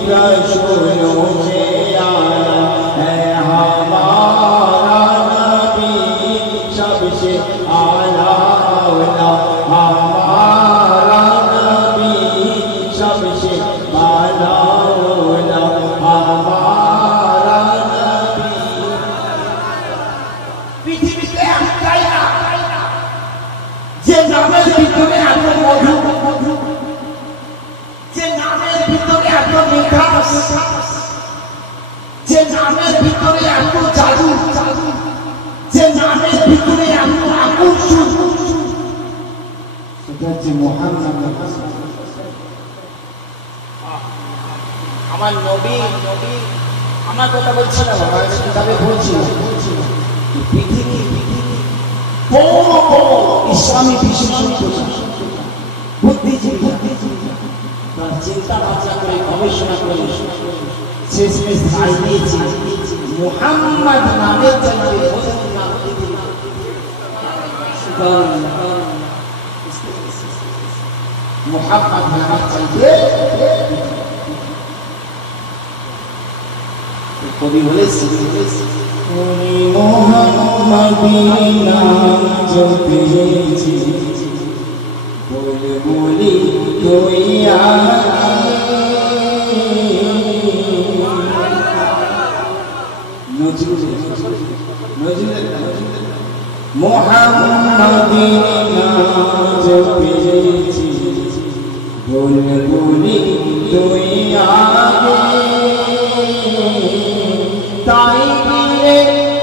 रसूलों से आला है हमारा नबी सबसे आला हमारा नबी सबसे आला हमारा नबी পৃথিবীতে একটাই না যে নামের ভিতরে এত মধু যে নামের ভিতরে এত মিঠাস যে নামের ভিতরে এত জাদু যে নামের ভিতরে এত আকর্ষণ সেটা হচ্ছে মুহাম্মদ আমার নবী আমার কথা বলছি না বাবা কিতাবে বলছি পৃথিবী বড় বড় ইসলামী বিশেষজ্ঞ বুদ্ধিজীবী তার চিন্তা ভাবনা করে গবেষণা করে শেষমেশ রায় দিয়েছে মুহাম্মদ নামের চাইতে মধুর নাম মুহাম্মদ নামের চাইতে কবি বলেছে মোহাম্মদী নাম জপেছি বলে বলি তুই মোহাম্মদী নাম জপেছি বুলবুলি তুই আগে তাই দিলে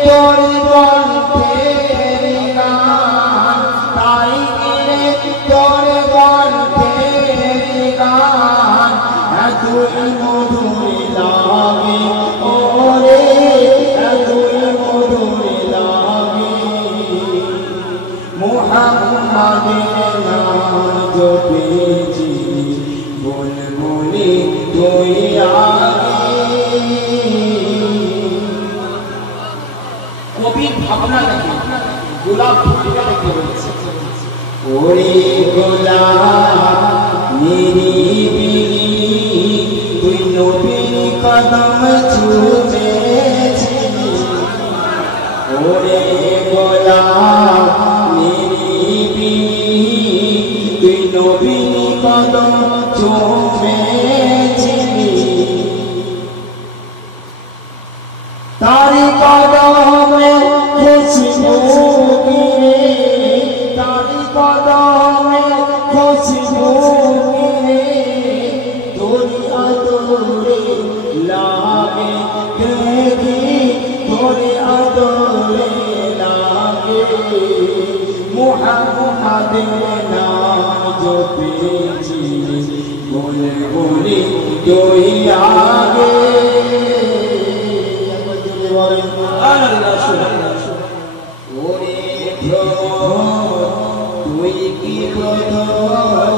তোর কণ্ঠের গান তাই দিলে তোর কণ্ঠের গান এতই মধুর লাগে ওরে এতই মধুর লাগে মুহাম্মাদের নাম জপেছি বুলবুলি তুই আগে। কবির ভাবনা দেখে গোলাপ ফুলটা দেখে বলছে ওরে গোলাপ নিরিবিলি তুই নবীর কদম ছুঁয়েছিলি ওরে গোলাপ নিরিবিলি তুই নবীর কদম ছুঁয়েছিলি তার কদমে খুশবু গিরে তার কদমে খুশবু গিরে তোরি আদরে লাগে দেখি তোরি আদরে লাগে মুহাম্মাদের নাম জপেছি বুলবুলি তুই আগে। ওরে তুই কি প্রথম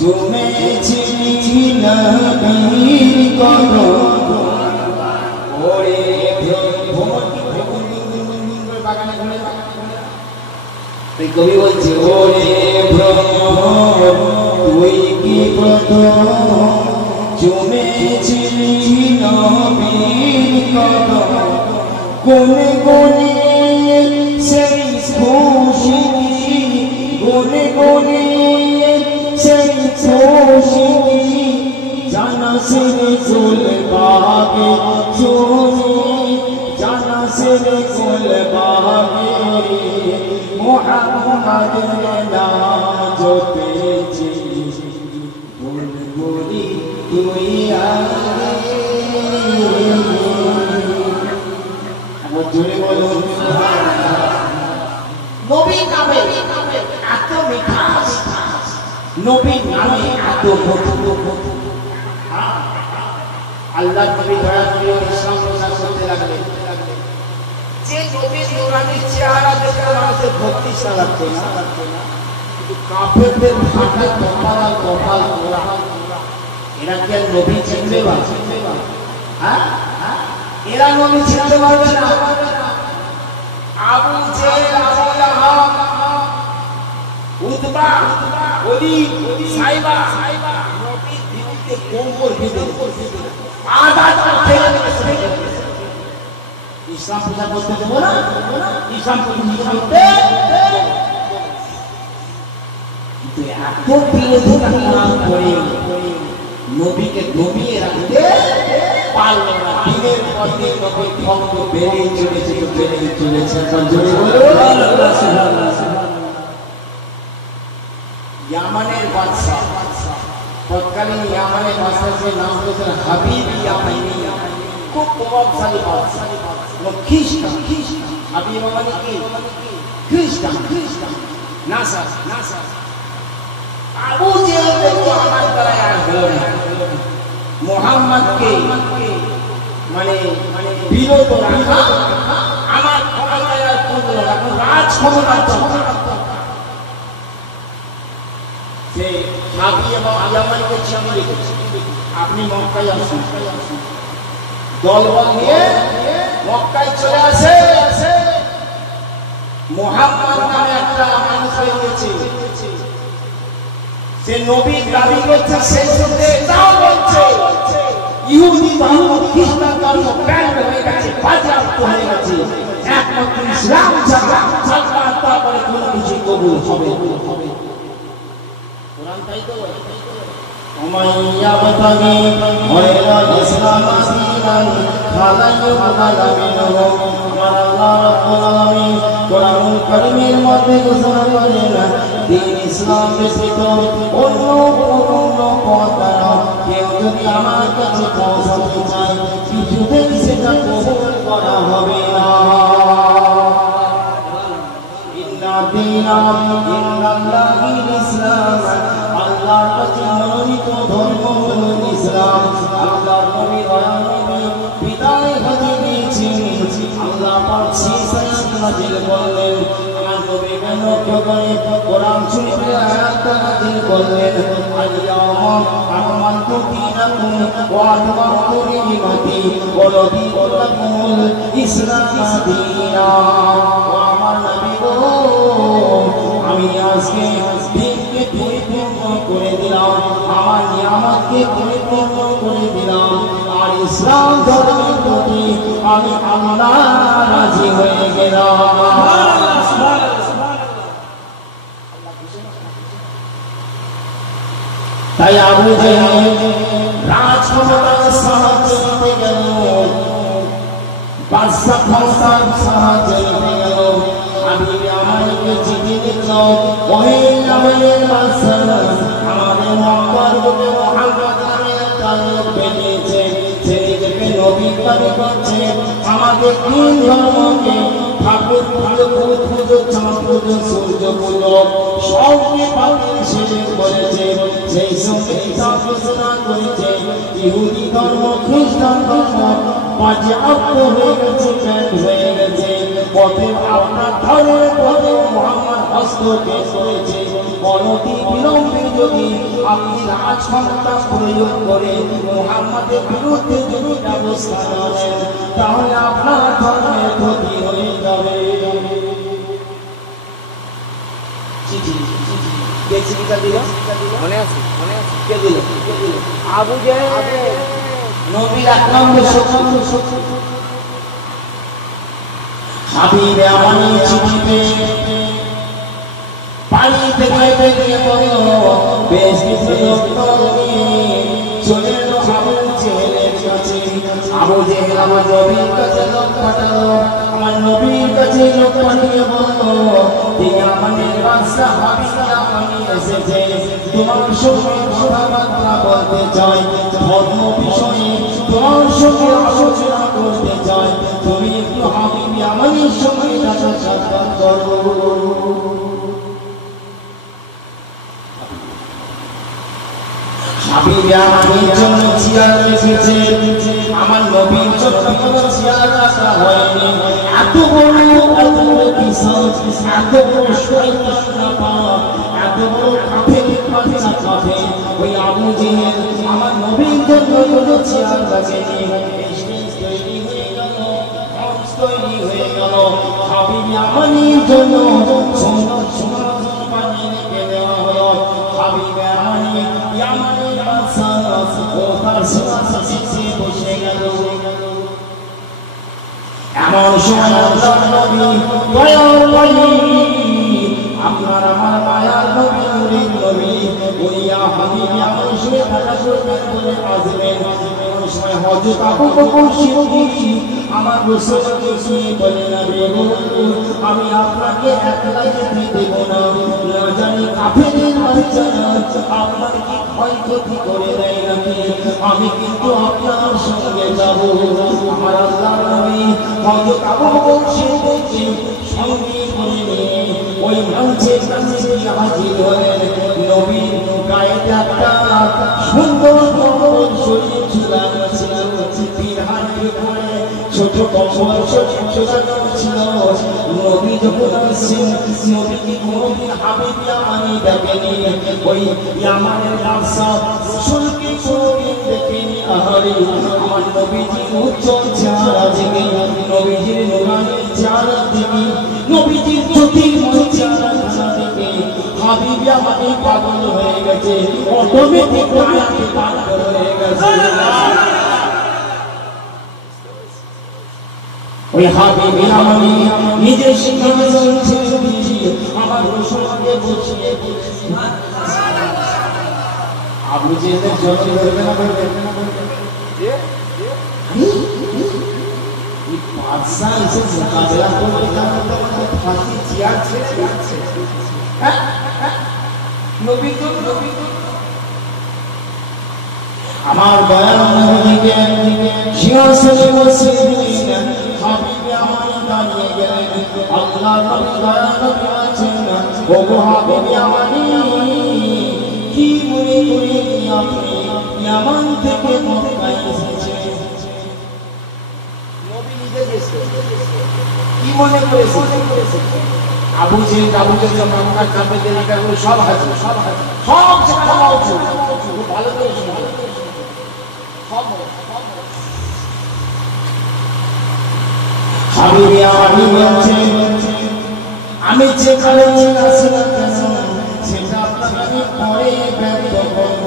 জমেছিলি নবীর কদম ওরে বাগানে ঘুরে কবি বলছে ওরে তুই কি প্রথম জমেছিলি নবীর কদম কোনে কোনে সেই খুশি কোনে কোনে সেই খুশি জানা সে চল বাগে চলে জানা সে চল বাগে মুহাম্মাদের নাম জপেছি বুলবুলি তুই আগে। জোরে বলুন নবী নামে এত মিঠাস নবী নামে এত মধু আল্লাহ নবী দয়া করে ইসলাম প্রচার করতে লাগলেন যে নবীর নূরানি চেহারা দেখে মানুষের ভক্তি চালাচ্ছে না কিন্তু কাফেরদের ফাটা কপাল আর কপাল পোড়া এরা কি আর নবী চিনবে বা হ্যাঁ এরা নবী চিনতে পারবে না। আবু জেহেল আবু লাহাব উতবা ওলীদ সাইবা নবীর বিরুদ্ধে কোমর বেঁধে আঘাত করতে ইসলাম প্রচার করতে দেব না ইসলাম প্রচার করতে কিন্তু এত বিরোধিতা করার পরে নবীকে দমিয়ে রাখতে পারল না। দিনের পর দিন নবীর ভক্ত বেড়েই চলেছে তো বেড়েই চলেছে। ইয়ামানের বাদশা তৎকালীন ইয়ামানের বাদশার নাম হচ্ছেন হাবিব ইয়ামানি খুব প্রভাবশালী বাদশা খ্রিস্টান হাবিব মানে কি খ্রিস্টান নাসার আবু জেহেল দেখো আমার দ্বারা আর হলো না মুহাম্মদকে মানে বিরত রাখা আমার ক্ষমতায় আর করলো না রাজ ক্ষমতা সে হাবি এবং ইয়ামানকে চিঠি লিখেছে আপনি মক্কায় আসুন দলবল নিয়ে মক্কায় চলে আসে মুহাম্মদ নামে একটা মানুষ রয়েছে সে নবী দাবি করছে সেই সঙ্গে এটাও বলছে ইহুদি ধর্ম খ্রিস্টান ধর্ম ব্যান্ড হয়ে গেছে বাজেয়াপ্ত হয়ে গেছে একমাত্র ইসলাম ছাড়া আল্লাহ তাআলা কোনো কিছু কবুল হবে কোরআন তাই তো ومن يبتغي غير الإسلام دينا فلن يقبل منه الله رب العالمين কোরআনুল কারীমের মধ্যে ঘোষণা করেন দিন ইসলাম ব্যতীত অন্য কোনো পথ কেউ যদি আমার কাছে পৌঁছাতে চায় কিছুতেই সেটা কবুল করা হবে না। আল্লাহর কাছে মনোনীত ধর্ম হলো ইসলাম। আল্লাহর নবী বিদায় হতে দিয়েছেন, আল্লাহ পাক সেই আয়াত নাযিল করলেন। আমার নবী লক্ষ্য করে কোরআন শরীফে আয়াত নাযিল করলেন, আল-ইয়াওমা আকমালতু দীনাকুম ওয়া আতমামতু নি'মাতি ওয়া রাদিতু লাকুমুল ইসলামা দীনা। আমার নবী গো, আমি আজকে দিনকে পরিপূর্ণ করে দিলাম, আমার নিয়ামতকে পরিপূর্ণ করে দিলাম, আর ইসলাম ধর্মের প্রতি আমি আল্লাহ রাজি হয়ে গেলাম। তাই আবু জেহেল রাজক্ষমতার সাহায্য নিতে গেল, বাদশা ক্ষমতার সাহায্য নিতে গেল। হাবিবে আমাকে চিঠি দিল, ওহে আমাদের বাদশা, আমাদের মক্কার বুকে মুহাম্মদ নামে একটা লোক বেরিয়েছে, সে নিজেকে নবী দাবি করছে, আমাদের তিন ধর্মকে ঠাকুর পুজো, ভূত পুজো, চাঁদ পুজো, সূর্য পুজো সবকে বাতিল শেষ করেছে। সেই সঙ্গে ঘোষণা করেছে ইহুদি ধর্ম, খ্রিস্টান ধর্ম বাজেয়াপ্ত হয়ে গেছে, ব্যান্ড হয়ে গেছে। পথে আপনার ধর্মের পথে মুহাম্মদ হস্তক্ষেপ করেছে। অনতি বিলম্বে যদি আপনি রাজ ক্ষমতা প্রয়োগ করে মুহাম্মদের বিরুদ্ধে যদি ব্যবস্থা নেন, তাহলে আপনার ধর্মের ক্ষতি হয়ে যাবে। আবু জেহেল নবীর এক নম্বর শত্রু। হাবিবে আমানি চিঠিতে পানি থেকে বেরিয়ে পড়ল, বেশ কিছু লোক চলে এলো আবু জেহেলের কাছে। আবু জেহেল আমার নবীর কাছে লোক পাঠালো, আমার নবীর কাছে লোক পাঠিয়ে বলল, তিনি আমাদের বাদশা হাবিবে আমানি এসেছে, তোমার সঙ্গে কথাবার্তা বলতে চাই, ধর্ম বিষয়ে তোমার সঙ্গে আলোচনা করতে চাই, তুমি একটু হাবিবে আমানির সঙ্গে দেখা সাক্ষাৎ করো। হাবিবে আমানির জন্য চেয়ার রেখেছে, আমার নবীর জন্য কোনো চেয়ার রাখা হয়নি। এত বড় বিশাল, এত বড় শয়তান নাপাক, এত বড় কাফের বাচ্চা কাফের ওই আবু জেহেল আমার নবীর জন্য কোনো চেয়ার রাখেনি। তৈরি হয়ে গেল, তৈরি হয়ে গেল, হাবিবে আমানির জন্য সুন্দর সুন্দর বানিয়ে রেখে দেওয়া হলো। হাবিবে আমানি ইয়ামানের বাদশা ও তার সিংহাসনে বসে গেল। এমন সময় আল্লাহর নবী, দয়ার নবী, আপনার আমার মায়ার নবী, নূরের নবী, ইয়া হাবিবে আমানি শুনে দেখা করবেন বলে আসবেন। এমন সময় হযরত আবু বকর সিদ্দিক আমার রাসূলকে গিয়ে বলেন, নবী গো, আমি আপনাকে একলা যেতে দেব না, না জানি কাফেরের বাচ্চারা আপনার কি ক্ষয়ক্ষতি করে দেয় নাকি, আমি কিন্তু আপনার সঙ্গে যাব। আমার আল্লাহর নবী হযরত আবু বকর সিদ্দিক সঙ্গে করে নিয়ে ওই মঞ্চের কাছে হাজির হলেন। নবীর গায়ে একটা সুন্দর কম্বল শরীর ঝুলানো ছিল, তিন হাতের উপরে ছোট কম্বল শরীর ঝুলানো ছিল। নবী যখন আসছেন, নবীকে কোনদিন হাবিবে আমানি দেখেনি, ওই ইয়ামানের বাদশা রাসূলকে কোনদিন দেখেনি। আহারে আমার নবীজির উজ্জ্বল চেহারা দেখে, নবীজির নূরানি চেহারা দেখে, নবীজির জ্যোতির্ময় চেহারা দেখে হাবিবে আমানি পাগল হয়ে গেছে, অটোমেটিক পাগল হয়ে গেছে। ওই হাবিবে আমানি নিজের সিংহাসন ছেড়ে দিয়ে আমার রাসূলকে বসিয়ে আবু জেহেলের জন্য করবে না, করবে এই বাদশা এসে মোকাবেলা করবে, ফাঁসি চেয়ার ছেড়ে যাচ্ছে। নবী তো আমার দয়াল নবীকে সিংহাসনে বসিয়ে হাবিবে আমার দাঁড়িয়ে গেলেন আল্লাহ নবী দয়াল নবী আছেন ও গো হাবিবে আমার কি মনে করে আপনি ইয়ামান থেকে মক্কায় এসেছেন নবী নিজে গেছে কি মনে করেছে আবু জেহেল মক্কার কাফেরদের এটাগুলো সব হাজির সব সেখানে মওজুদ ভালো করে শুনুন হাবিবে আমি বলছেন আমি যেখানে আছি না কেন সেটা আপনাকে পরে ব্যক্ত করব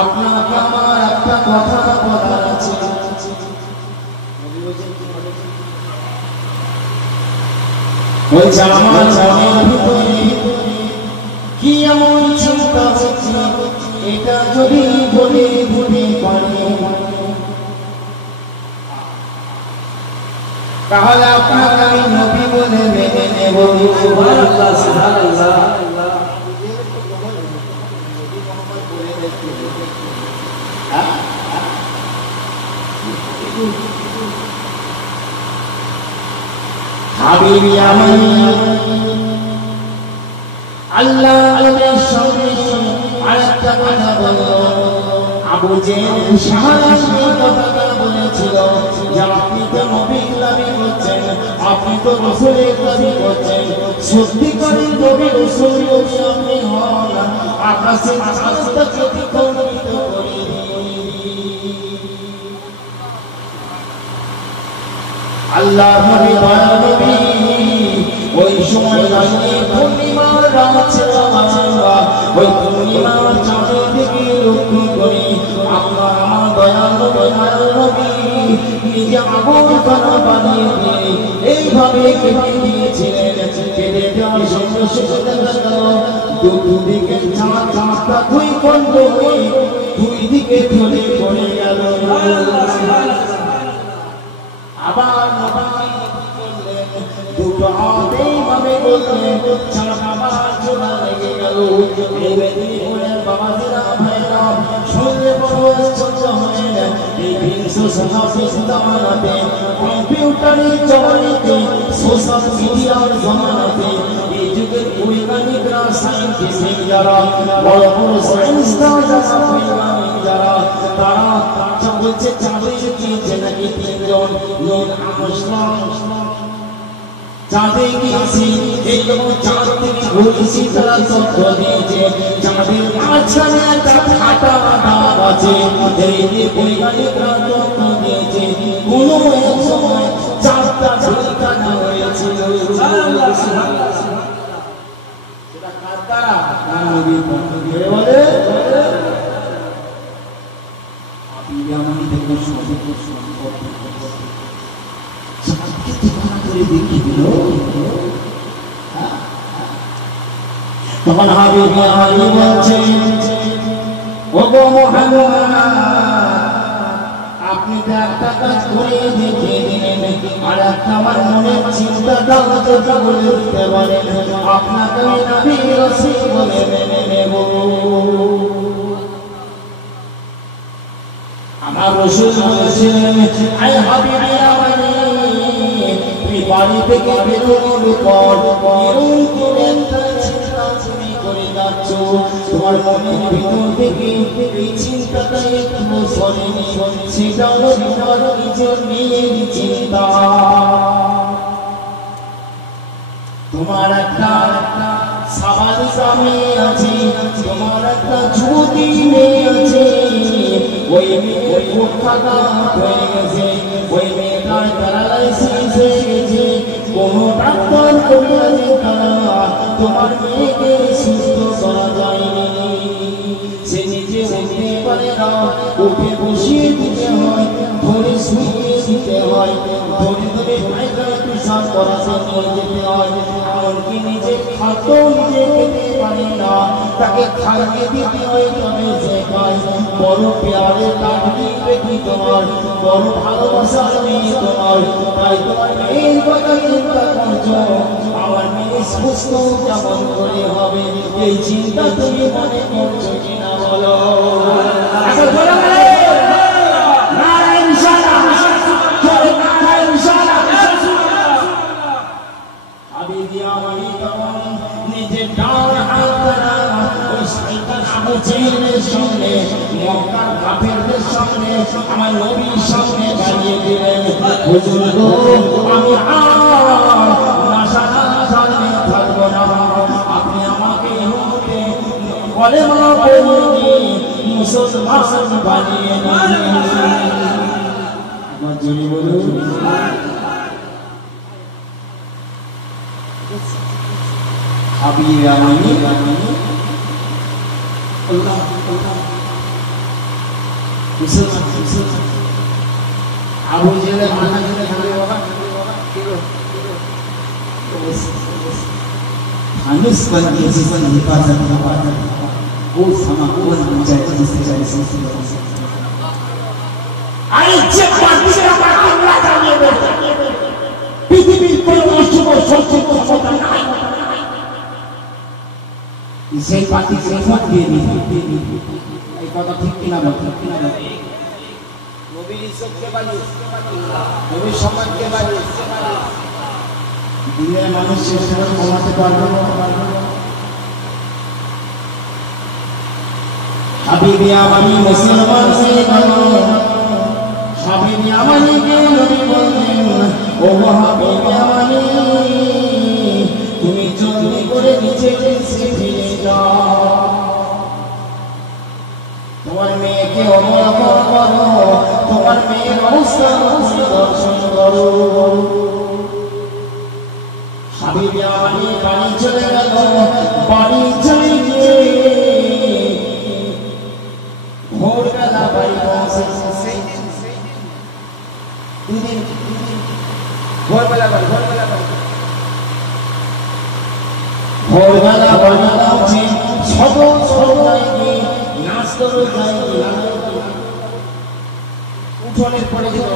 আপনাকে আমার একটা কথা বলার আছে ওই আমার মনের ভিতরে কি এমন চিন্তা হচ্ছে এটা যদি বলে বলে পারি তাহলে আপনাকে আমি নবী বলে মেনে নেব সুবহানাল্লাহ সুবহানাল্লাহ হাবিবি আমার আল্লাহ নবীর সঙ্গে আরেকটা কথা বলল আবু জেহেল সাহায্য কথা বলেছিল যে আপনি তো নবীর দাবি করছেন আপনি তো রাসূলের দাবি করছেন সত্যিকারের নবী রাসূল যদি আপনি হন আকাশে চাঁদটা প্রতিফলিত করে আল্লাহ নবী দয়াল নবী ওই সময় দাঁড়িয়ে পূর্ণিমার রাত ছিল ওই পূর্ণিমার চাঁদের দিকে লক্ষ্য করে আল্লাহ আমার দয়াল নবী নিজে আগুন কণা বানিয়ে দিয়ে এইভাবে কেটে দিয়েছিলেন কেটে দেওয়ার সঙ্গে সঙ্গে দেখা গেল দুদিকে চাঁদটা দুই খণ্ড হয়ে দুই দিকে ঢলে পড়ে গেল আবার নবী বললেন দুটো হাতেই ভাবে বললেন চাঁদ আবার জোড়া লেগে গেল এই মেদিনীপুরের বাবাজিরা ভাইরা শুনলে বড় আশ্চর্য হলেন এই বিংশ শতাব্দীর জামানাতে কম্পিউটারের জমানাতে সোশ্যাল মিডিয়ার জমানাতে এই যুগের বৈজ্ঞানিকরা সায়েন্টিস্ট যারা বড় বড় সায়েন্সদান যারা বৈজ্ঞানিক যারা তারা বলছে চাঁদের গিয়েছে নাকি তিনজন নীল আমস্ট্রং চাঁদে গিয়েছি এইরকম চাঁদ থেকে ঘুরেছি তারা তথ্য দিয়েছে চাঁদের মাঝখানে একটা ফাটা ধাপ আছে এই যে বৈজ্ঞানিকরা তথ্য দিয়েছে কোনো এক সময় চাঁদটা ঝলকানো হয়েছিল সেটা কার দ্বারা নবীর পক্ষ দিয়ে বলে তখন হাবিব আলী বলছেন ওগো মুহাম্মদ আপনি তো একটা কাজ করে দেখিয়ে দিলেন আর একটা আমার মনের চিন্তাটা যদি বলে দিতে পারেন আপনাকে আমি নবী রাসূল বলে মেনে নেব আমার রাসূল বলেছিলেন আয় হাবিবি আমার তুমি বাড়ি থেকে বেরোনোর পর এরকম একটা চিন্তা তুমি করে যাচ্ছ তোমার মনের ভিতর থেকে এই চিন্তাটা একটু সরেনি সেটা হলো তোমার নিজের মেয়ের চিন্তা তোমার একটা স্বাভাবিক মেয়ে আছে তোমার একটা যুবতী মেয়ে আছে ওই মেয়ের পক্ষাঘাত হয়ে গেছে ওই মেয়েটার প্যারালাইসিস হয়ে গেছে কোনো ডাক্তার কবিরাজের দ্বারা তোমার মেয়েকে সুস্থ করা যায়নি সে নিজে উঠতে পারে না ওকে বসিয়ে দিতে হয় ধরে শুয়ে দিতে হয় ধরে ধরে পায়খানা পেশাব করাতে নিয়ে যেতে হয় এমনকি নিজে খাদ্য নিজে খেতে পারে না তাকে খাইয়ে দিতে হয় তবে সে খায় বড় পেয়ারে কাটনি পেটি তোমার বড় ভালোবাসার মেয়ে তোমার তাই তোমার মেয়ের কথা চিন্তা করছো আমার মেয়ে সুস্থ কেমন করে হবে এই চিন্তা তুমি মনে করছো কিনা বলো নিজের ডান হাত ওই শয়তান আবু জেহেলের সামনে মক্কার কাফেরদের সামনে আমার নবীর সামনে দাঁড়িয়ে দিলেন হুজুর গো আমি আর নাশানে থাকবো না আপনি আমাকে এই মুহূর্তে কলেমা পড়িয়ে মুসলমান বানিয়ে দিন আমার জন্য বলুন Habibie Amani Allah Musulman Abu Jahal mana kita kami orang Hanus bagi sifat hifazat वो sama वो menjadi istri Ayo cepat kita belajar ini পৃথিবীর কোন অশুভ শক্তি ক্ষমতা নাই সেই পার্টিকে ভোট দিয়ে দিন এই কথা ঠিক কিনা বল নবীর ইজ্জতকে বাঁচিয়ে নবীর সম্মানকে বাঁচিয়ে দুনিয়ার মানুষ সেটা কমাতে পারবে না হাবিবি আমানি মুসলমান হয়ে গেল হাবিবি আমানিকে নবী বললেন ও হাবিবি আমানি তুমি জলদি করে নিচে এসে ফিরে যাও তোমার মেয়েকে অবলম্বন করো তোমার মেয়ের অবস্থা দর্শন করো হাবিবি আমানি বাড়ি চলে গেল বাড়ি চলে গিয়ে ভোরবেলা বাড়ি পৌঁছেছে ভোরবেলা বাড়ি পৌঁছে ছোট যায়নি নাস্তর যায়নি উঠোনের পড়ে গেল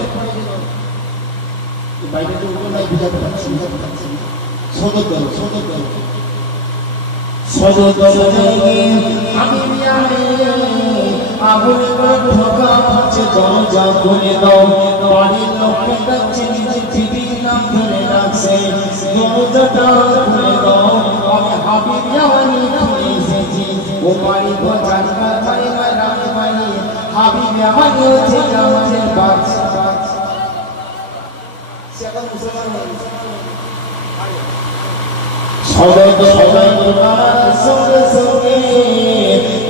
বাইরে তো উঠোন নাই বুঝাতে পারছি সদর যায়নি আমি আগুনে ঢোকা হচ্ছে দরজা খুলে দাও বাড়ির লোককে ডাকছে নিজের দিদির নাম ধরে ডাকছে দরজাটা খুলে দাও আমি হাবিবি আমানি ফিরে এসেছি ও বাড়ি ঘর বাড়ি হাবিবি আমানি হচ্ছে আমাদের বাচ্চা সেটা মুসলমান সদর সঙ্গে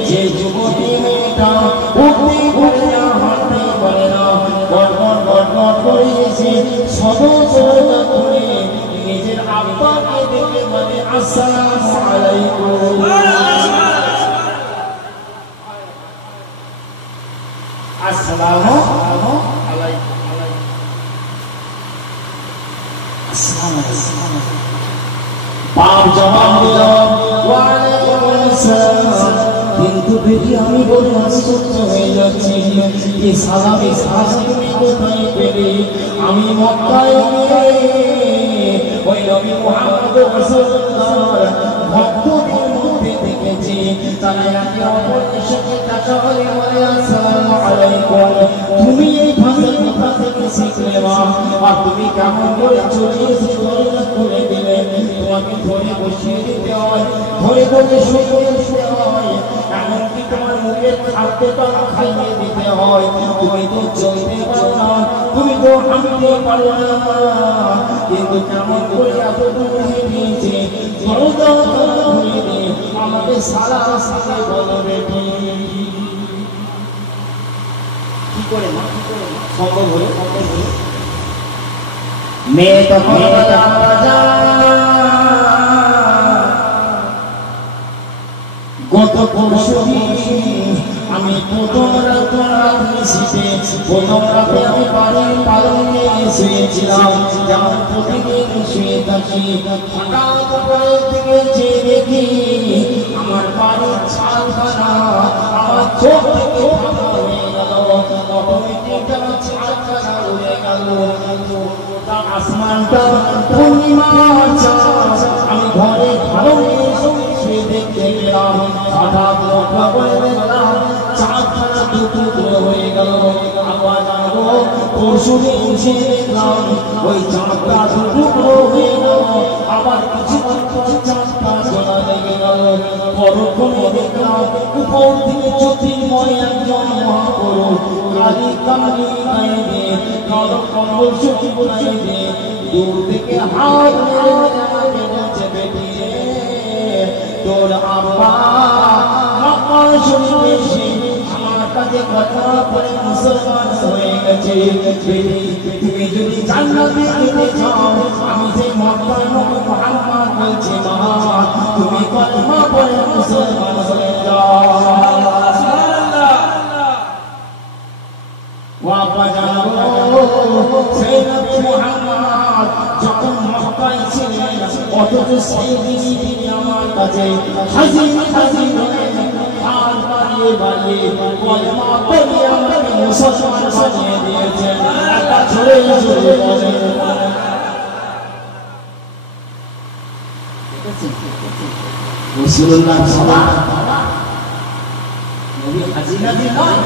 যে যুবতী মেয়েটা উঠতে পারে না হাঁটতে পারে না গড়গড় করে এসে সদর করে নিজের আব্বাকে দেখে বলে আসসালামু আলাইকুম আসসালামু আলাইকুম বাপ জবাব দিল ওয়া আলাইকুম আসসালাম কিন্তু বেটি আমি বলে আশ্চর্য হয়ে যাচ্ছি এই সালামে তুমি কোথায় পেলে আমি মক্কায় ওই নবী মুহাম্মদ রাসূলুল্লাহর ভক্তদের মধ্যে দেখেছি তারা একে অপরের সাথে দেখা হলে বলে আসসালামু আলাইকুম তুমি এই ভাষা কোথা থেকে শিখলে মা আর তুমি কেমন করে চলে এসে দরজা খুলে দিলে তোমাকে ধরে বসিয়ে দিতে হয় ধরে শুয়ে দিতে হয় এমনকি তোমার মুখের খাদ্যটা খাইয়ে দিতে হয় তুমি তো চলতে পারো না তুমি তো হাঁটতে পারো না কিন্তু কেমন করে এত দূর হেঁটেছে দরজা খুলে দিয়ে আমাকে সারা সাথে বলো বেটি কি করে সম্ভব হলো মেয়ে তখন গত পরশু আমি প্রথম রাতে আমি বাড়ির পালনে শুয়েছিলাম যেমন প্রতিদিন শুয়ে থাকি হঠাৎ উপরের দিকে চেয়ে দেখি আমার বাড়ির ছাদখানা আমার চোখ থেকে ফাঁকা হয়ে গেল অটোমেটিক আমার ছাদখানা উড়ে গেল আসমানটা পূর্ণিমা আমি ঘরে পরশুদিন সে দেখলাম ওই চাঁদটা টুকরো হয়ে গেল, আবার কিছুক্ষণ পর চাঁদটা চলা লেগে গেল। পরক্ষণে দেখলাম উপর থেকে জ্যোতির্ময় একজন মহাপুরুষ কালী কালী গাইবে, কালো কম্বল শুকিয়ে গাইবে, দূর থেকে হাত মেরে বলছে বেটিয়ে তোর আব্বা মক্কা শরীফে এসে আমার কাছে কথা বলে মুসলমান হয়ে গেছে। তুমি যদি জান্নাতে যেতে চাও, আমি সেই মক্কার নবী মুহাম্মদ বলছি মা তুমি কলমা পড়ে মুসলমান হয়ে যাও। সুবহানাল্লাহ। ওয়াপা জানো সেই নবী মুহাম্মদ যখন মক্কায় ছিলেন, অথচ সেই দিনই আমার কাছে হাজির হাজির আর বাড়িয়ে বাড়িয়ে কলমা পড়ে আমাকে মুসলমান বানিয়ে দিয়েছেন। একটা ঝরে ঝরে বলেন রাসূলুল্লাহ সাল্লাল্লাহু নবী হাজির নাজির নয়,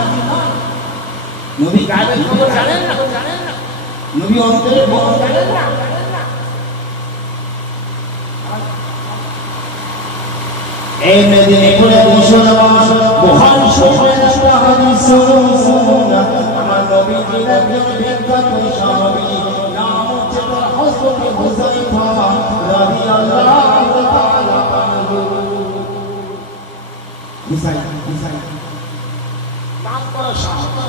নবী গায়েবের খবর জানেন না, নবী অন্তরের খবর জানেন না। এই মেদিনীপুরে মুসলমান বুখারী শরীফের একটা হাদিস শুনুন। আমার নবীজির একজন বিখ্যাত সাহাবী নাম হচ্ছে হযরত হুযায়ফা রাদিয়াল্লাহু তাআলা আনহু। হুযায়ফা নাম করা সাহাবী,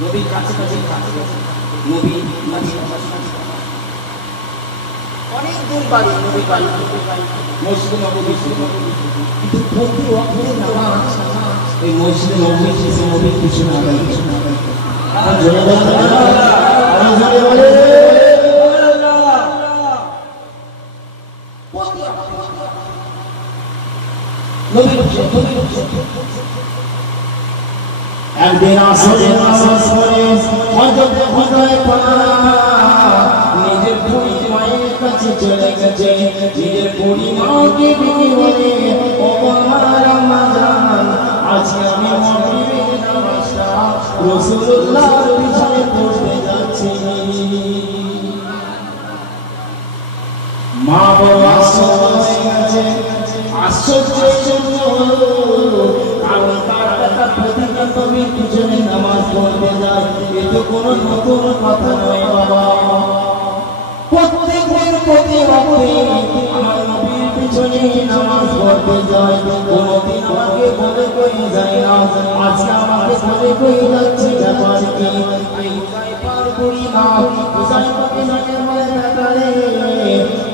নবীর কাছে নবী মদিনা অনেক দূর বাড়ি, নবী বাড়ি মসজিদে নববী, কিন্তু প্রতি ওয়াক্তে নামাজ এই মসজিদে নববী শেষে নবীর পিছনে আদায় আর জোরে বলেন সুবহানাল্লাহ, আর জোরে বলেন সুবহানাল্লাহ। প্রতি নবীর একদিন আসরে নামাজ পড়ে হযরত হুযায়ফা নিজের বুড়ি মায়ের কাছে চলে গেছে। নিজের বুড়ি মাকে ডেকে বলে ও আমার আম্মা জান, আজকে আমি মাগরিবের নামাজটা রাসূলুল্লাহর পিছনে পড়তে যাচ্ছি। মা বড় আশ্চর্য হয়ে গেছে, আশ্চর্যের জন্য কারণ তার কথা প্রতিটা নবীর পিছনে নামাজ পড়তে যায়, এ তো কোনো নতুন কথা নয় বাবা। প্রত্যেক দিন প্রতি ওয়াক্তে আমার নবীর পিছনে নামাজ পড়তে যায়, কোনোদিন আমাকে বলে কই যায় না। আজকে আমাকে বলে কই যাচ্ছে ব্যাপার কি? এই হুযায়ফার বুড়ি মা হুযায়ফাকে জানে বলে ব্যাপারে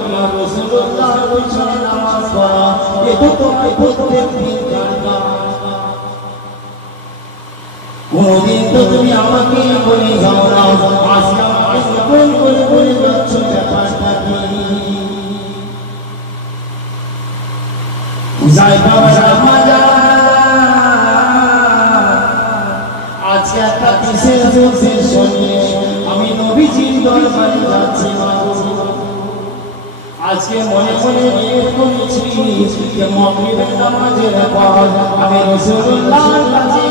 আমার রাসূলুল্লাহর পিছনে নামাজ পড়া, এ তো তোমার প্রত্যেক দিন জানবা। কোনদিন তো তুমি আমাকে বলে যাও না, আজকে আমাকে গোপন করে বলে যাচ্ছ ব্যাপারটা কি? হুযায়ফা আম্মা জান, আজকে একটা বিশেষ উদ্দেশ্য নিয়ে আমি নবীজির দরবারে যাচ্ছি মা। আজকে মনে মনে নিয়ত করেছি যে মাগরিবের নামাজের পর আমি রাসূলুল্লাহর কাছে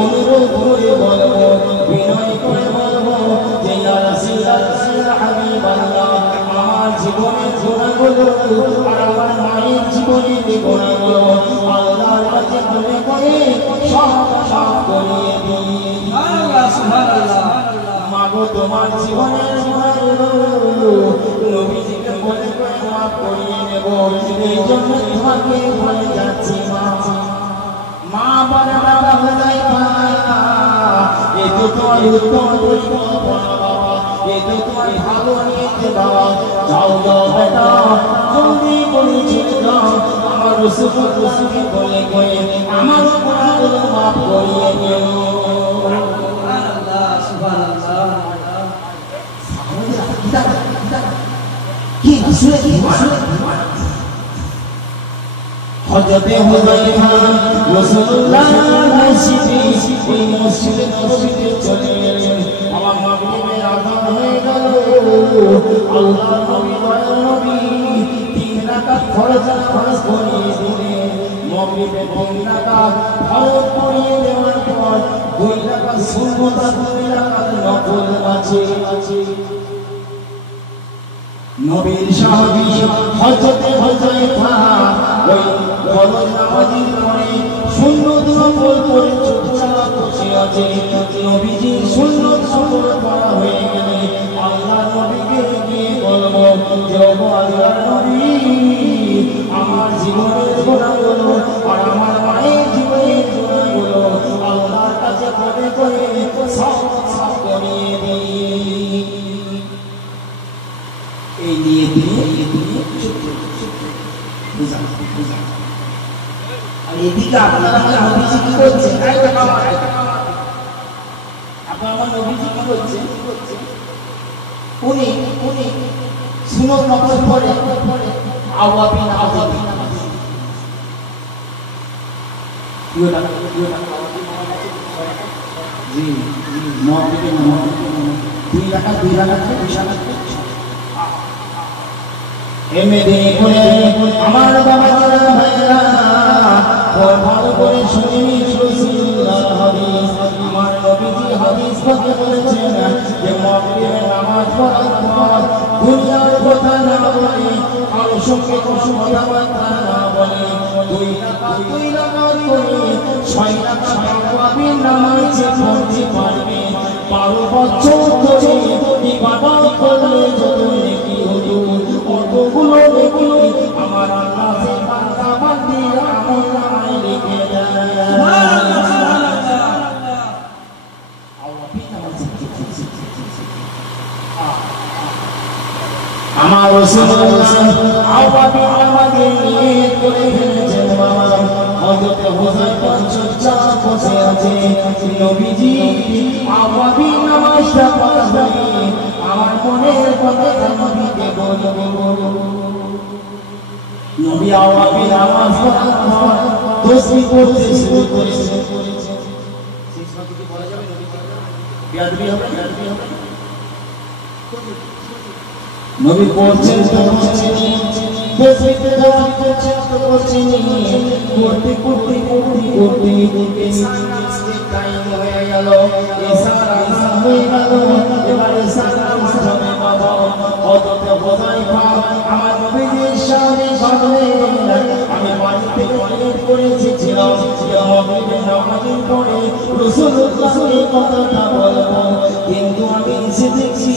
অনুরোধ করে বলবো, বিনয় করে বলবো যে ইয়া রাসূলুল্লাহ ইয়া হাবিবাল্লাহ, আমার জীবনের গুনাহগুলো আর আমার মায়ের জীবনের গুনাহগুলো আল্লাহর কাছে বলে করে সব মাফ করিয়ে দিন। সুবহানাল্লাহ সুবহানাল্লাহ। মাগো তোমার জীবনের গুনাহগুলো নবীজিকে বলে করে মাফ করিয়ে নেব, এই জন্য তোমাকে বলে যাচ্ছি মা। মা বলে বাবা হুযায়ফা, এ তো তোমার উত্তম পরিকল্পনা বাবা, এ তো তোমার ভালো নিয়ত বাবা। যাও যাও বেটা, জলদি করে চলে যাও, আমার রাসূলুল্লাহকে বলে করে আমার গুনাহগুলো মাফ করিয়ে নিও। সুবহানাল্লাহ সুবহানাল্লাহ। কি রাসূল কি হযরতে হুযায়ফা রাসূলুল্লাহর মসজিদে, ওই মসজিদে নববীতে চলে গেলেন। আমার মাগরিবের আযান হয়ে গেল। আল্লাহর নবী দয়াল নবী 3 রাকাত ফরজ নামাজ পড়িয়ে দিলেন। মগরিবে 2 রাকাত ফরজ পড়িয়ে দেওয়ার পর 2 রাকাত সুন্নাত 2 রাকাত নফল আছে নবীর সাহাবী হযরত হুযায়ফা ওই ফরজ নামাজের পরে সুন্নাত নফল পড়ে চুপচাপ বসে আছে নবীজি সুন্নাত নফল পড়া হয়ে গেলে আল্লাহর নবীকে গিয়ে বলবো যে ও আল্লাহর নবী আমার জীবনের গুনাহগুলো আর আমার মায়ের জীবনের গুনাহগুলো আল্লাহর কাছে করে করে সব করিয়ে দিই এই নিয়ে দিয়ে বুঝা আর এদিকে আপনারা আমার নবীজি কি করছেন আপনারা আমার নবীজি কি করছেন উনি সুন্নাত নফল পড়ে আওয়াবিন আওয়াবিন জি মগরিবে 2 রাকাত এমনি করে আমার বাবারা ভাইরা ভালো করে শুনে নিন রাসূলুল্লাহ হাদিস আমার নবীজি হাদিস থেকে বলেছেন যে মাগরিবের নামাজ পড়ার পর দুনিয়ার কথা না বলে আর সঙ্গে কিছু কথাবার্তা না বলে 2 রাকাত করে 6 রাকাত তাওয়াবির নামাজ পড়তে পারবে 12 বছর ধরে ইবাদত করলে যত নেকি হতো কতগুলো নেকি আমার আল্লাহ সে বান্দা বান্দির আমলনামায় লিখে দেয় আমার রাসূলুল্লাহ আওয়াবিন নামাজে নিয়ত করে ফেলেছেন বাবা হযরত হুযায়ফা চুপচাপ বসে আছে নবীজি আওয়াবিন নামাজটা পড়াবেন আমার মনের কথা নবীকে বলবো নবী আওয়াবিন নামাজ পড়ার পর তাসবিহ পড়তে শুরু করেছেন শেষ বাকি কি বলা যাবে নবীকে বিয়াদবি হবে নবী পড়ছেন তাসবিহতে দাওয়াত করছেন করতে টাইম হয়ে গেল ইশারা হয়ে গেল এবারে সালাম হবে বাবা হযরত হুযায়ফা আমার নবীজির সামনে বললেন আমি বাড়ি থেকে নিয়ত করেছিলাম যে মাগরিবের নামাজের পরে রাসূলুল্লাহকে কথাটা বলবো কিন্তু আমি এসে দেখছি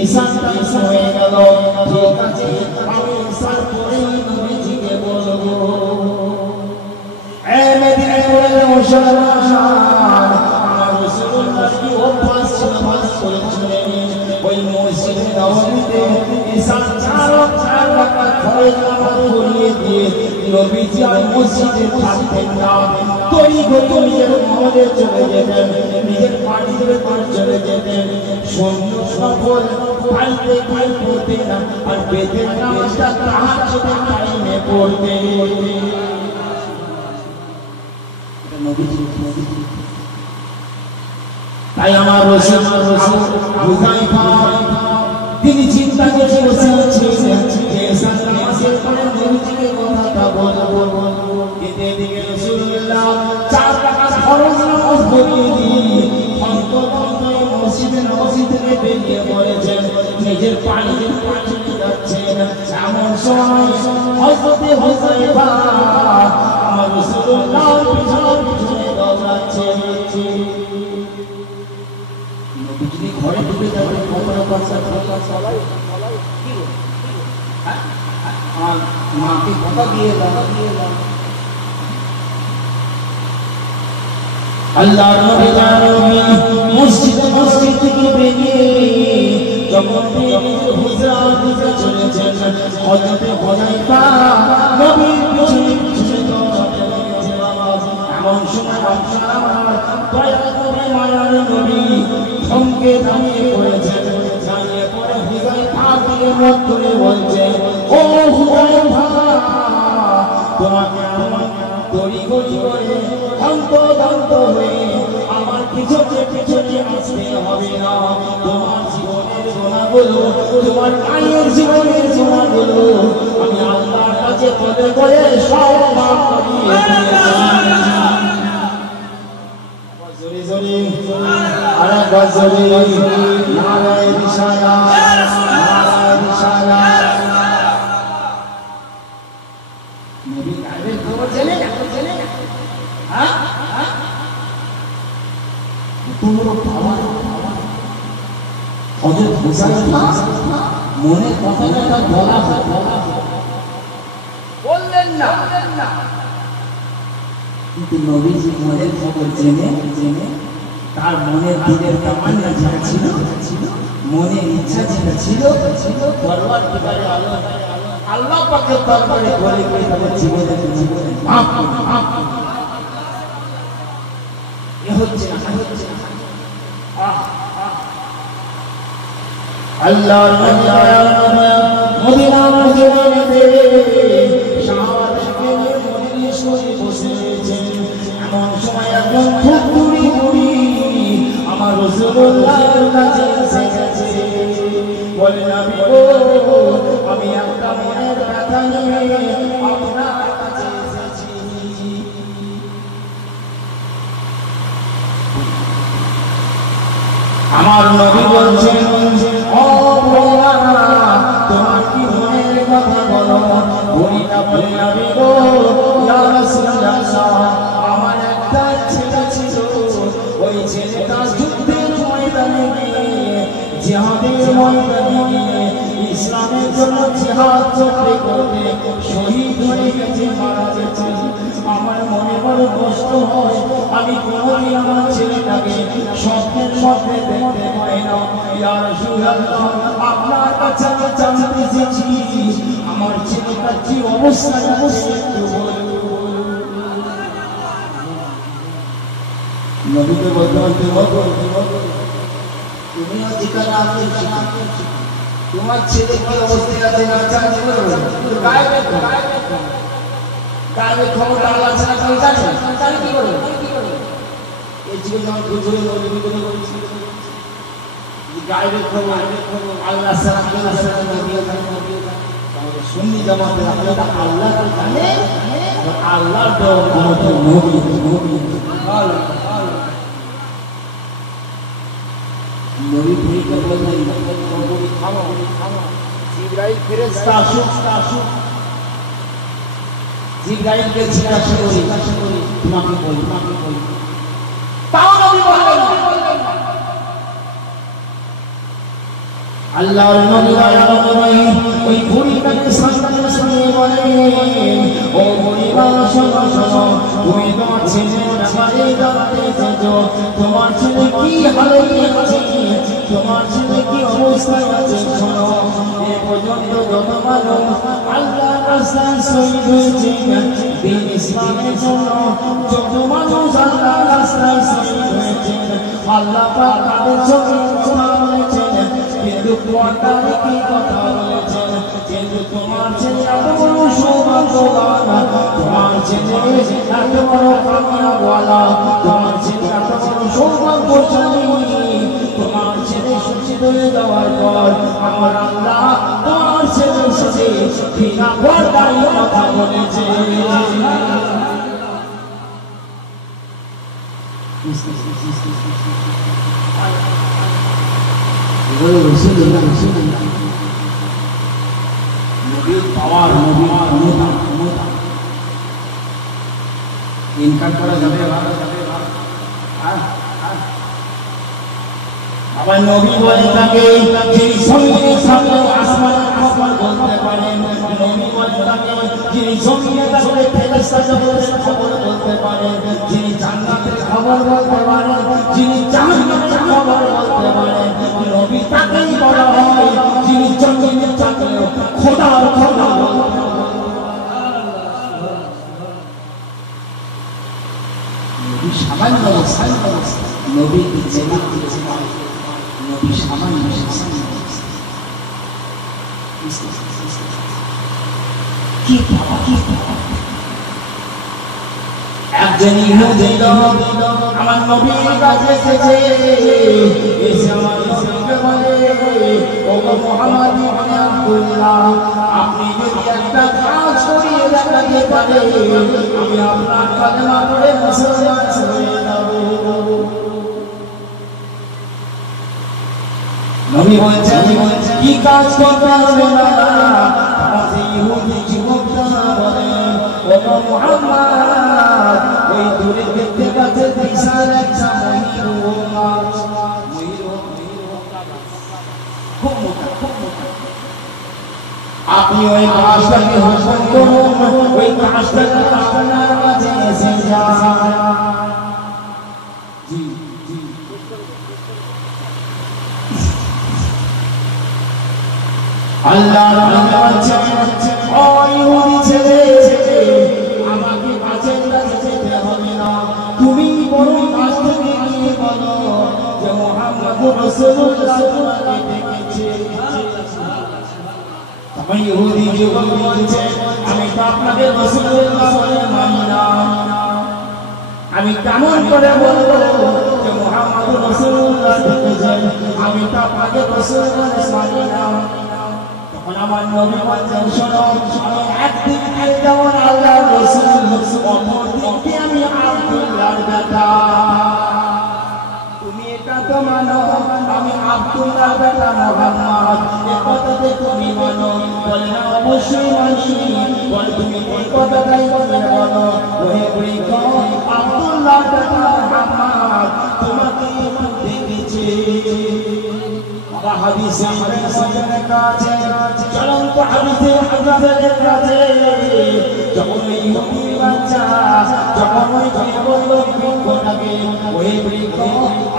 ইশারা হয়ে গেল ঠিক আছে আমি ইশারা পরে নবীজিকে বলবো এ মদিনার মুসলমান আমার রাসূলুল্লাহ কি অভ্যাস ছিল নামাজ পড়ছিলেন ওই মসজিদে নববীতে ঈশান 4 রাকাত ফরজ নামাজ পড়িয়ে দিয়ে নবীজি আর মসজিদে থাকতেন না তড়িঘড়ি নিজের মহলে চলে যেতেন নিজের বাড়িতে চলে যেতেন সুন্নাত নফল পাইতে পড়তেন না আর বেতের নামাজটা তাহাজ্জুদের টাইমে পড়তেন তাই আমার রাসূল হুযায়ফা তিনি চিন্তা করে বসে আছেন যে নামাজের পরে নবীজিকে কথাটা বলবো কিন্তু এদিকে রাসূলুল্লাহ 4 রাকাত ফরজ নামাজ পড়িয়ে দিয়ে মসজিদে নববী থেকে বেরিয়ে পড়েছেন নিজের পায়ে চলে যাচ্ছেন এমন সময় হযরত হুযায়ফা আমার রাসূলুল্লাহ পিছনে দৌড়াচ্ছেন নবীজি ঘরে ঢুকে যাবেন কতটা কথা চলাই কি আর মাকে কথা দিয়ে দাও আল্লাহর নবী মসজিদ থেকে বেরিয়ে যখন হুজরাতে চলেছেন হযরত হুযায়ফা নবীর পিছনে দৌড়াতে লাগলেন এমন সময় আমার দয়ার নবী মায়ার নবী থমকে দাঁড়িয়ে পড়েছেন দাঁড়িয়ে পড়ে হুযায়ফাকে মুখ ধরে বলছেন ও হুযায়ফা তোমাকে আমার তড়িঘড়ি করে অন্তর্ধান্ত হয়ে আমার পিছনে আসতে হবে না তোমার জীবনের গুনাহগুলো তোমার মায়ের জীবনের গুনাহগুলো আমি আল্লাহর কাছে পদে করে সব মাফ করিয়ে জোরে নারায়ে রিসালাত নারায়ে রিসালাত নবী গায়েবের খবর জেনে না হ্যাঁ পুরো পাওয়ার হযরত হুসাইন মনে কথাটা বলা বললেন না কিন্তু নবীজি মনের খবর জেনে তার মনের দিলের তামান্না যেটা ছিল মনের ইচ্ছা যেটা ছিল দরবার ঠিকারে আল্লাহ পাকের দরবারে বলে করে তাদের জীবনে মাফ এ হচ্ছে না আল্লাহর মদিনা মসজিদে সাহাবাদের মজলিসে বসেছেন এমন সময় একজন ফুটফুরি বুড়ি আমার রাসূলুল্লাহর কাছে এসেছে বলে নবী গো আমি একটা মনের ব্যথা নিয়ে আপনার কাছে এসেছি আমার নবী বলছেন ও বুড়া তোমার কি মনের কথা বলো বুড়িটা বলে নবী গো ইয়া রাসূলুল্লাহ আমার একটা ছেলে ছিল ওই ছেলেটা যুদ্ধের ময়দানে জিহাদের ময়দানে ইসলামের জন্য জিহাদ করতে শহীদ হয়ে গেছে মারা গেছে আমার মনে বড় কষ্ট হয় আমি কোনোদিন আমার ছেলেটাকে স্বপ্নের মধ্যে দেখতে পাই না ইয়া রাসূলুল্লাহ আপনার কাছে জানতে চেয়েছি আমার ছেলেটার কি অবস্থা একটু বলুন নবীকে বলতে তুমি অধিকার আপনি তোমার ছেলে কি অবস্থায় আছে না জানতে পারো গায়েবের খবর আল্লাহ ছাড়া কেউ জানে তাহলে কি করবে এই জীবন যখন বুঝে নিবেদন করেছি গায়েবের খবর আল্লাহ ছাড়া কেউ জানে তাহলে সুন্নি জামাতের আল্লাহ জানে আল্লাহর দেওয়া ক্ষমতা নবী নবী পরীক্ষা বললেন নবী থামো জিবরাইল ফেরেশতা আসুক জিবরাইল কে জিজ্ঞাসা করি তোমাকে বলি তাও নবী বললেন আল্লাহর নবী ওই বুড়িটাকে সামনে শুনিয়ে বলেন ও বুড়িমা শোনো তুমি তোমার ছেলের ব্যাপারে জানতে চাইছো তোমার ছেলে কি হালে আছে তোমার ছেলে কি অবস্থায় আছে শোনো এ পর্যন্ত যত মানুষ আল্লাহর রাস্তায় শহীদ হয়েছে দিন ইসলামের জন্য যত মানুষ আল্লাহর রাস্তায় শহীদ হয়েছে আল্লাহ পাক তাদের সঙ্গে কথা বলেছেন কিন্তু তোমার কি কথা বলেছেন কিন্তু তোমার ছেলে এত বড় সৌভাগ্যবান তোমার ছেলে এত বড় কামিয়াবওয়ালা তোমার ছেলে এত বড় সৌভাগ্যশালী তোমার ছেলে সুস্থ হয়ে যাওয়ার পর আমার আল্লাহ তোমার ছেলের সাথে বিনা পর্দায় কথা বলেছে নবীর পাওয়ার নবীর ক্ষমতা ইনকার করা যাবে আবার নবী বলে তাকে যিনি সঙ্গে থাকলে আসমানের খবর বলতে পারেন নবী বলে তাকে যিনি সঙ্গে থাকলে ফেরেশতা জগতের খবর বলতে পারেন যিনি জান্নাতের খবর বলতে পারেন যিনি জাহান্নামের খবর বলতে পারেন নবী তাকেই বলা হয় যিনি জগতে থাকলে খোদার খবর বলতে পারেন নবী সামান্য অবস্থা নবী জেনে নবী সামান্য কি একজন ইহুদি আমার নবীর কাছে এসেছে এসে আমার নবীকে বলে ও মুহাম্মদ ইবনে আব্দুল্লাহ আপনি যদি একটা কাজ করিয়ে দেখাতে পারেন আমি আপনার কালেমা পড়ে মুসলমান হয়ে যাব নবী বলছেন কি কাজ করতে হবে না আমাদের ইহুদি যুবকরা বলে ও মুহাম্মদ ওই দূরে দেখতে পাচ্ছেন বিশাল একটা ময়ূর মাছ খুব মোটা আপনি ওই কাজটাকে হুকুম করুন ওই কাজটাকে আপনার কাছে এসে যায় জি জি আল্লাহ ও ইহুদি ছেলে আমাকে কাছের কাছে যেতে হবে না তুমি বরং কাছ থেকে গিয়ে বলো যে মুহাম্মদ রাসূলুল্লাহ তোমাকে ডেকেছে আমি ইহুদি যুবক বলছে আমি তো আপনাকে রাসূলুল্লাহ বলে মানি না আমি কেমন করে বলবো যে মুহাম্মদ রাসূলুল্লাহ ডেকেছে আমি তো আপনাকে রাসূল বলে মানি না আমার নবী বলেন শোনো আমি একদিক দিয়ে যেমন আল্লাহর রাসূল অপর দিক দিয়ে আমি আব্দুল্লাহর বেটা তুমি এটা তো মানো আমি আব্দুল্লাহর বেটা মুহাম্মদ এই কথাতে তুমি মানো বলে না অবশ্যই মানি বলে তুমি এই কথাটাই বলো ওহে বৃদ্ধ আব্দুল্লাহর বেটা মুহাম্মদ তোমাকে দেখেছে হাদিসে সামনে কাছে চলন্ত হাদিসে লেখা আছে যখন ইহুদি বাচ্চা যখন ওই বলল বৃক্ষটাকে ওই বৃক্ষ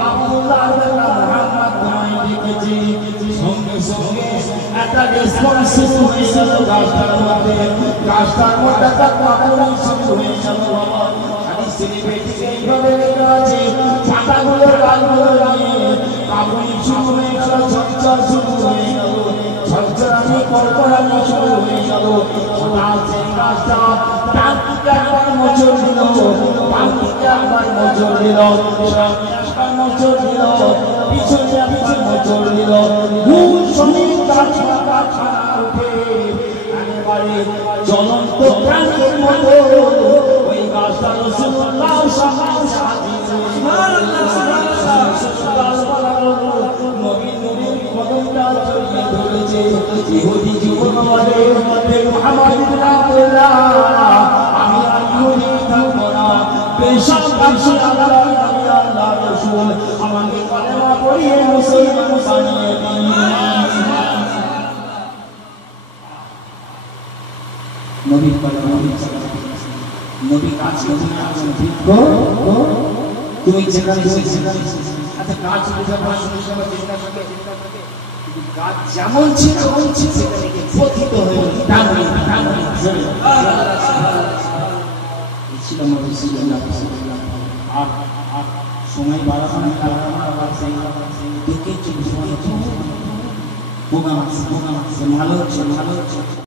আব্দুল্লাহর বেটা মুহাম্মদ তোমায় ডেকেছে সঙ্গে সঙ্গে একটা রেসপন্স শুরু হয়ে গেল গাছটার মধ্যে একটা কাপড় শুরু হয়ে গেল বাবা হাদিসে এইভাবে লেখা আছে পাতাগুলো লালগুলো নিয়ে কাপড় শুরু হয়ে গেল ঝরঝর শুরু হয়ে গেল ঝরঝরানি কড়কড়ানি শুরু হয়ে গেল গাছটা ডান দিকে একবার মোচড় দিল বাম দিকে একবার মোচড় দিল একবার মোচড় দিল পিছনে একবার মোচড় দিল ভূত সমেত গাছ পাতা ছাড়া উঠে একেবারে জ্বলন্ত প্রাণীর মতো ওই গাছটা রাসূলুল্লাহ সামনে হাজির ইহুদি যুবক বলে মুহাম্মদ ইবনে আব্দুল্লাহ আমি আর ইহুদি থাকবো না বেশক আল্লাহ রাসূল আমাকে কালেমা পড়িয়ে মুসলমান বানিয়ে দিন নবী নবী কাজ তুমি যেখানে আচ্ছা কাজ কাজ যেমন ছিল সেখানে পতিত হয়ে সময় বাড়ানো ভালো হচ্ছে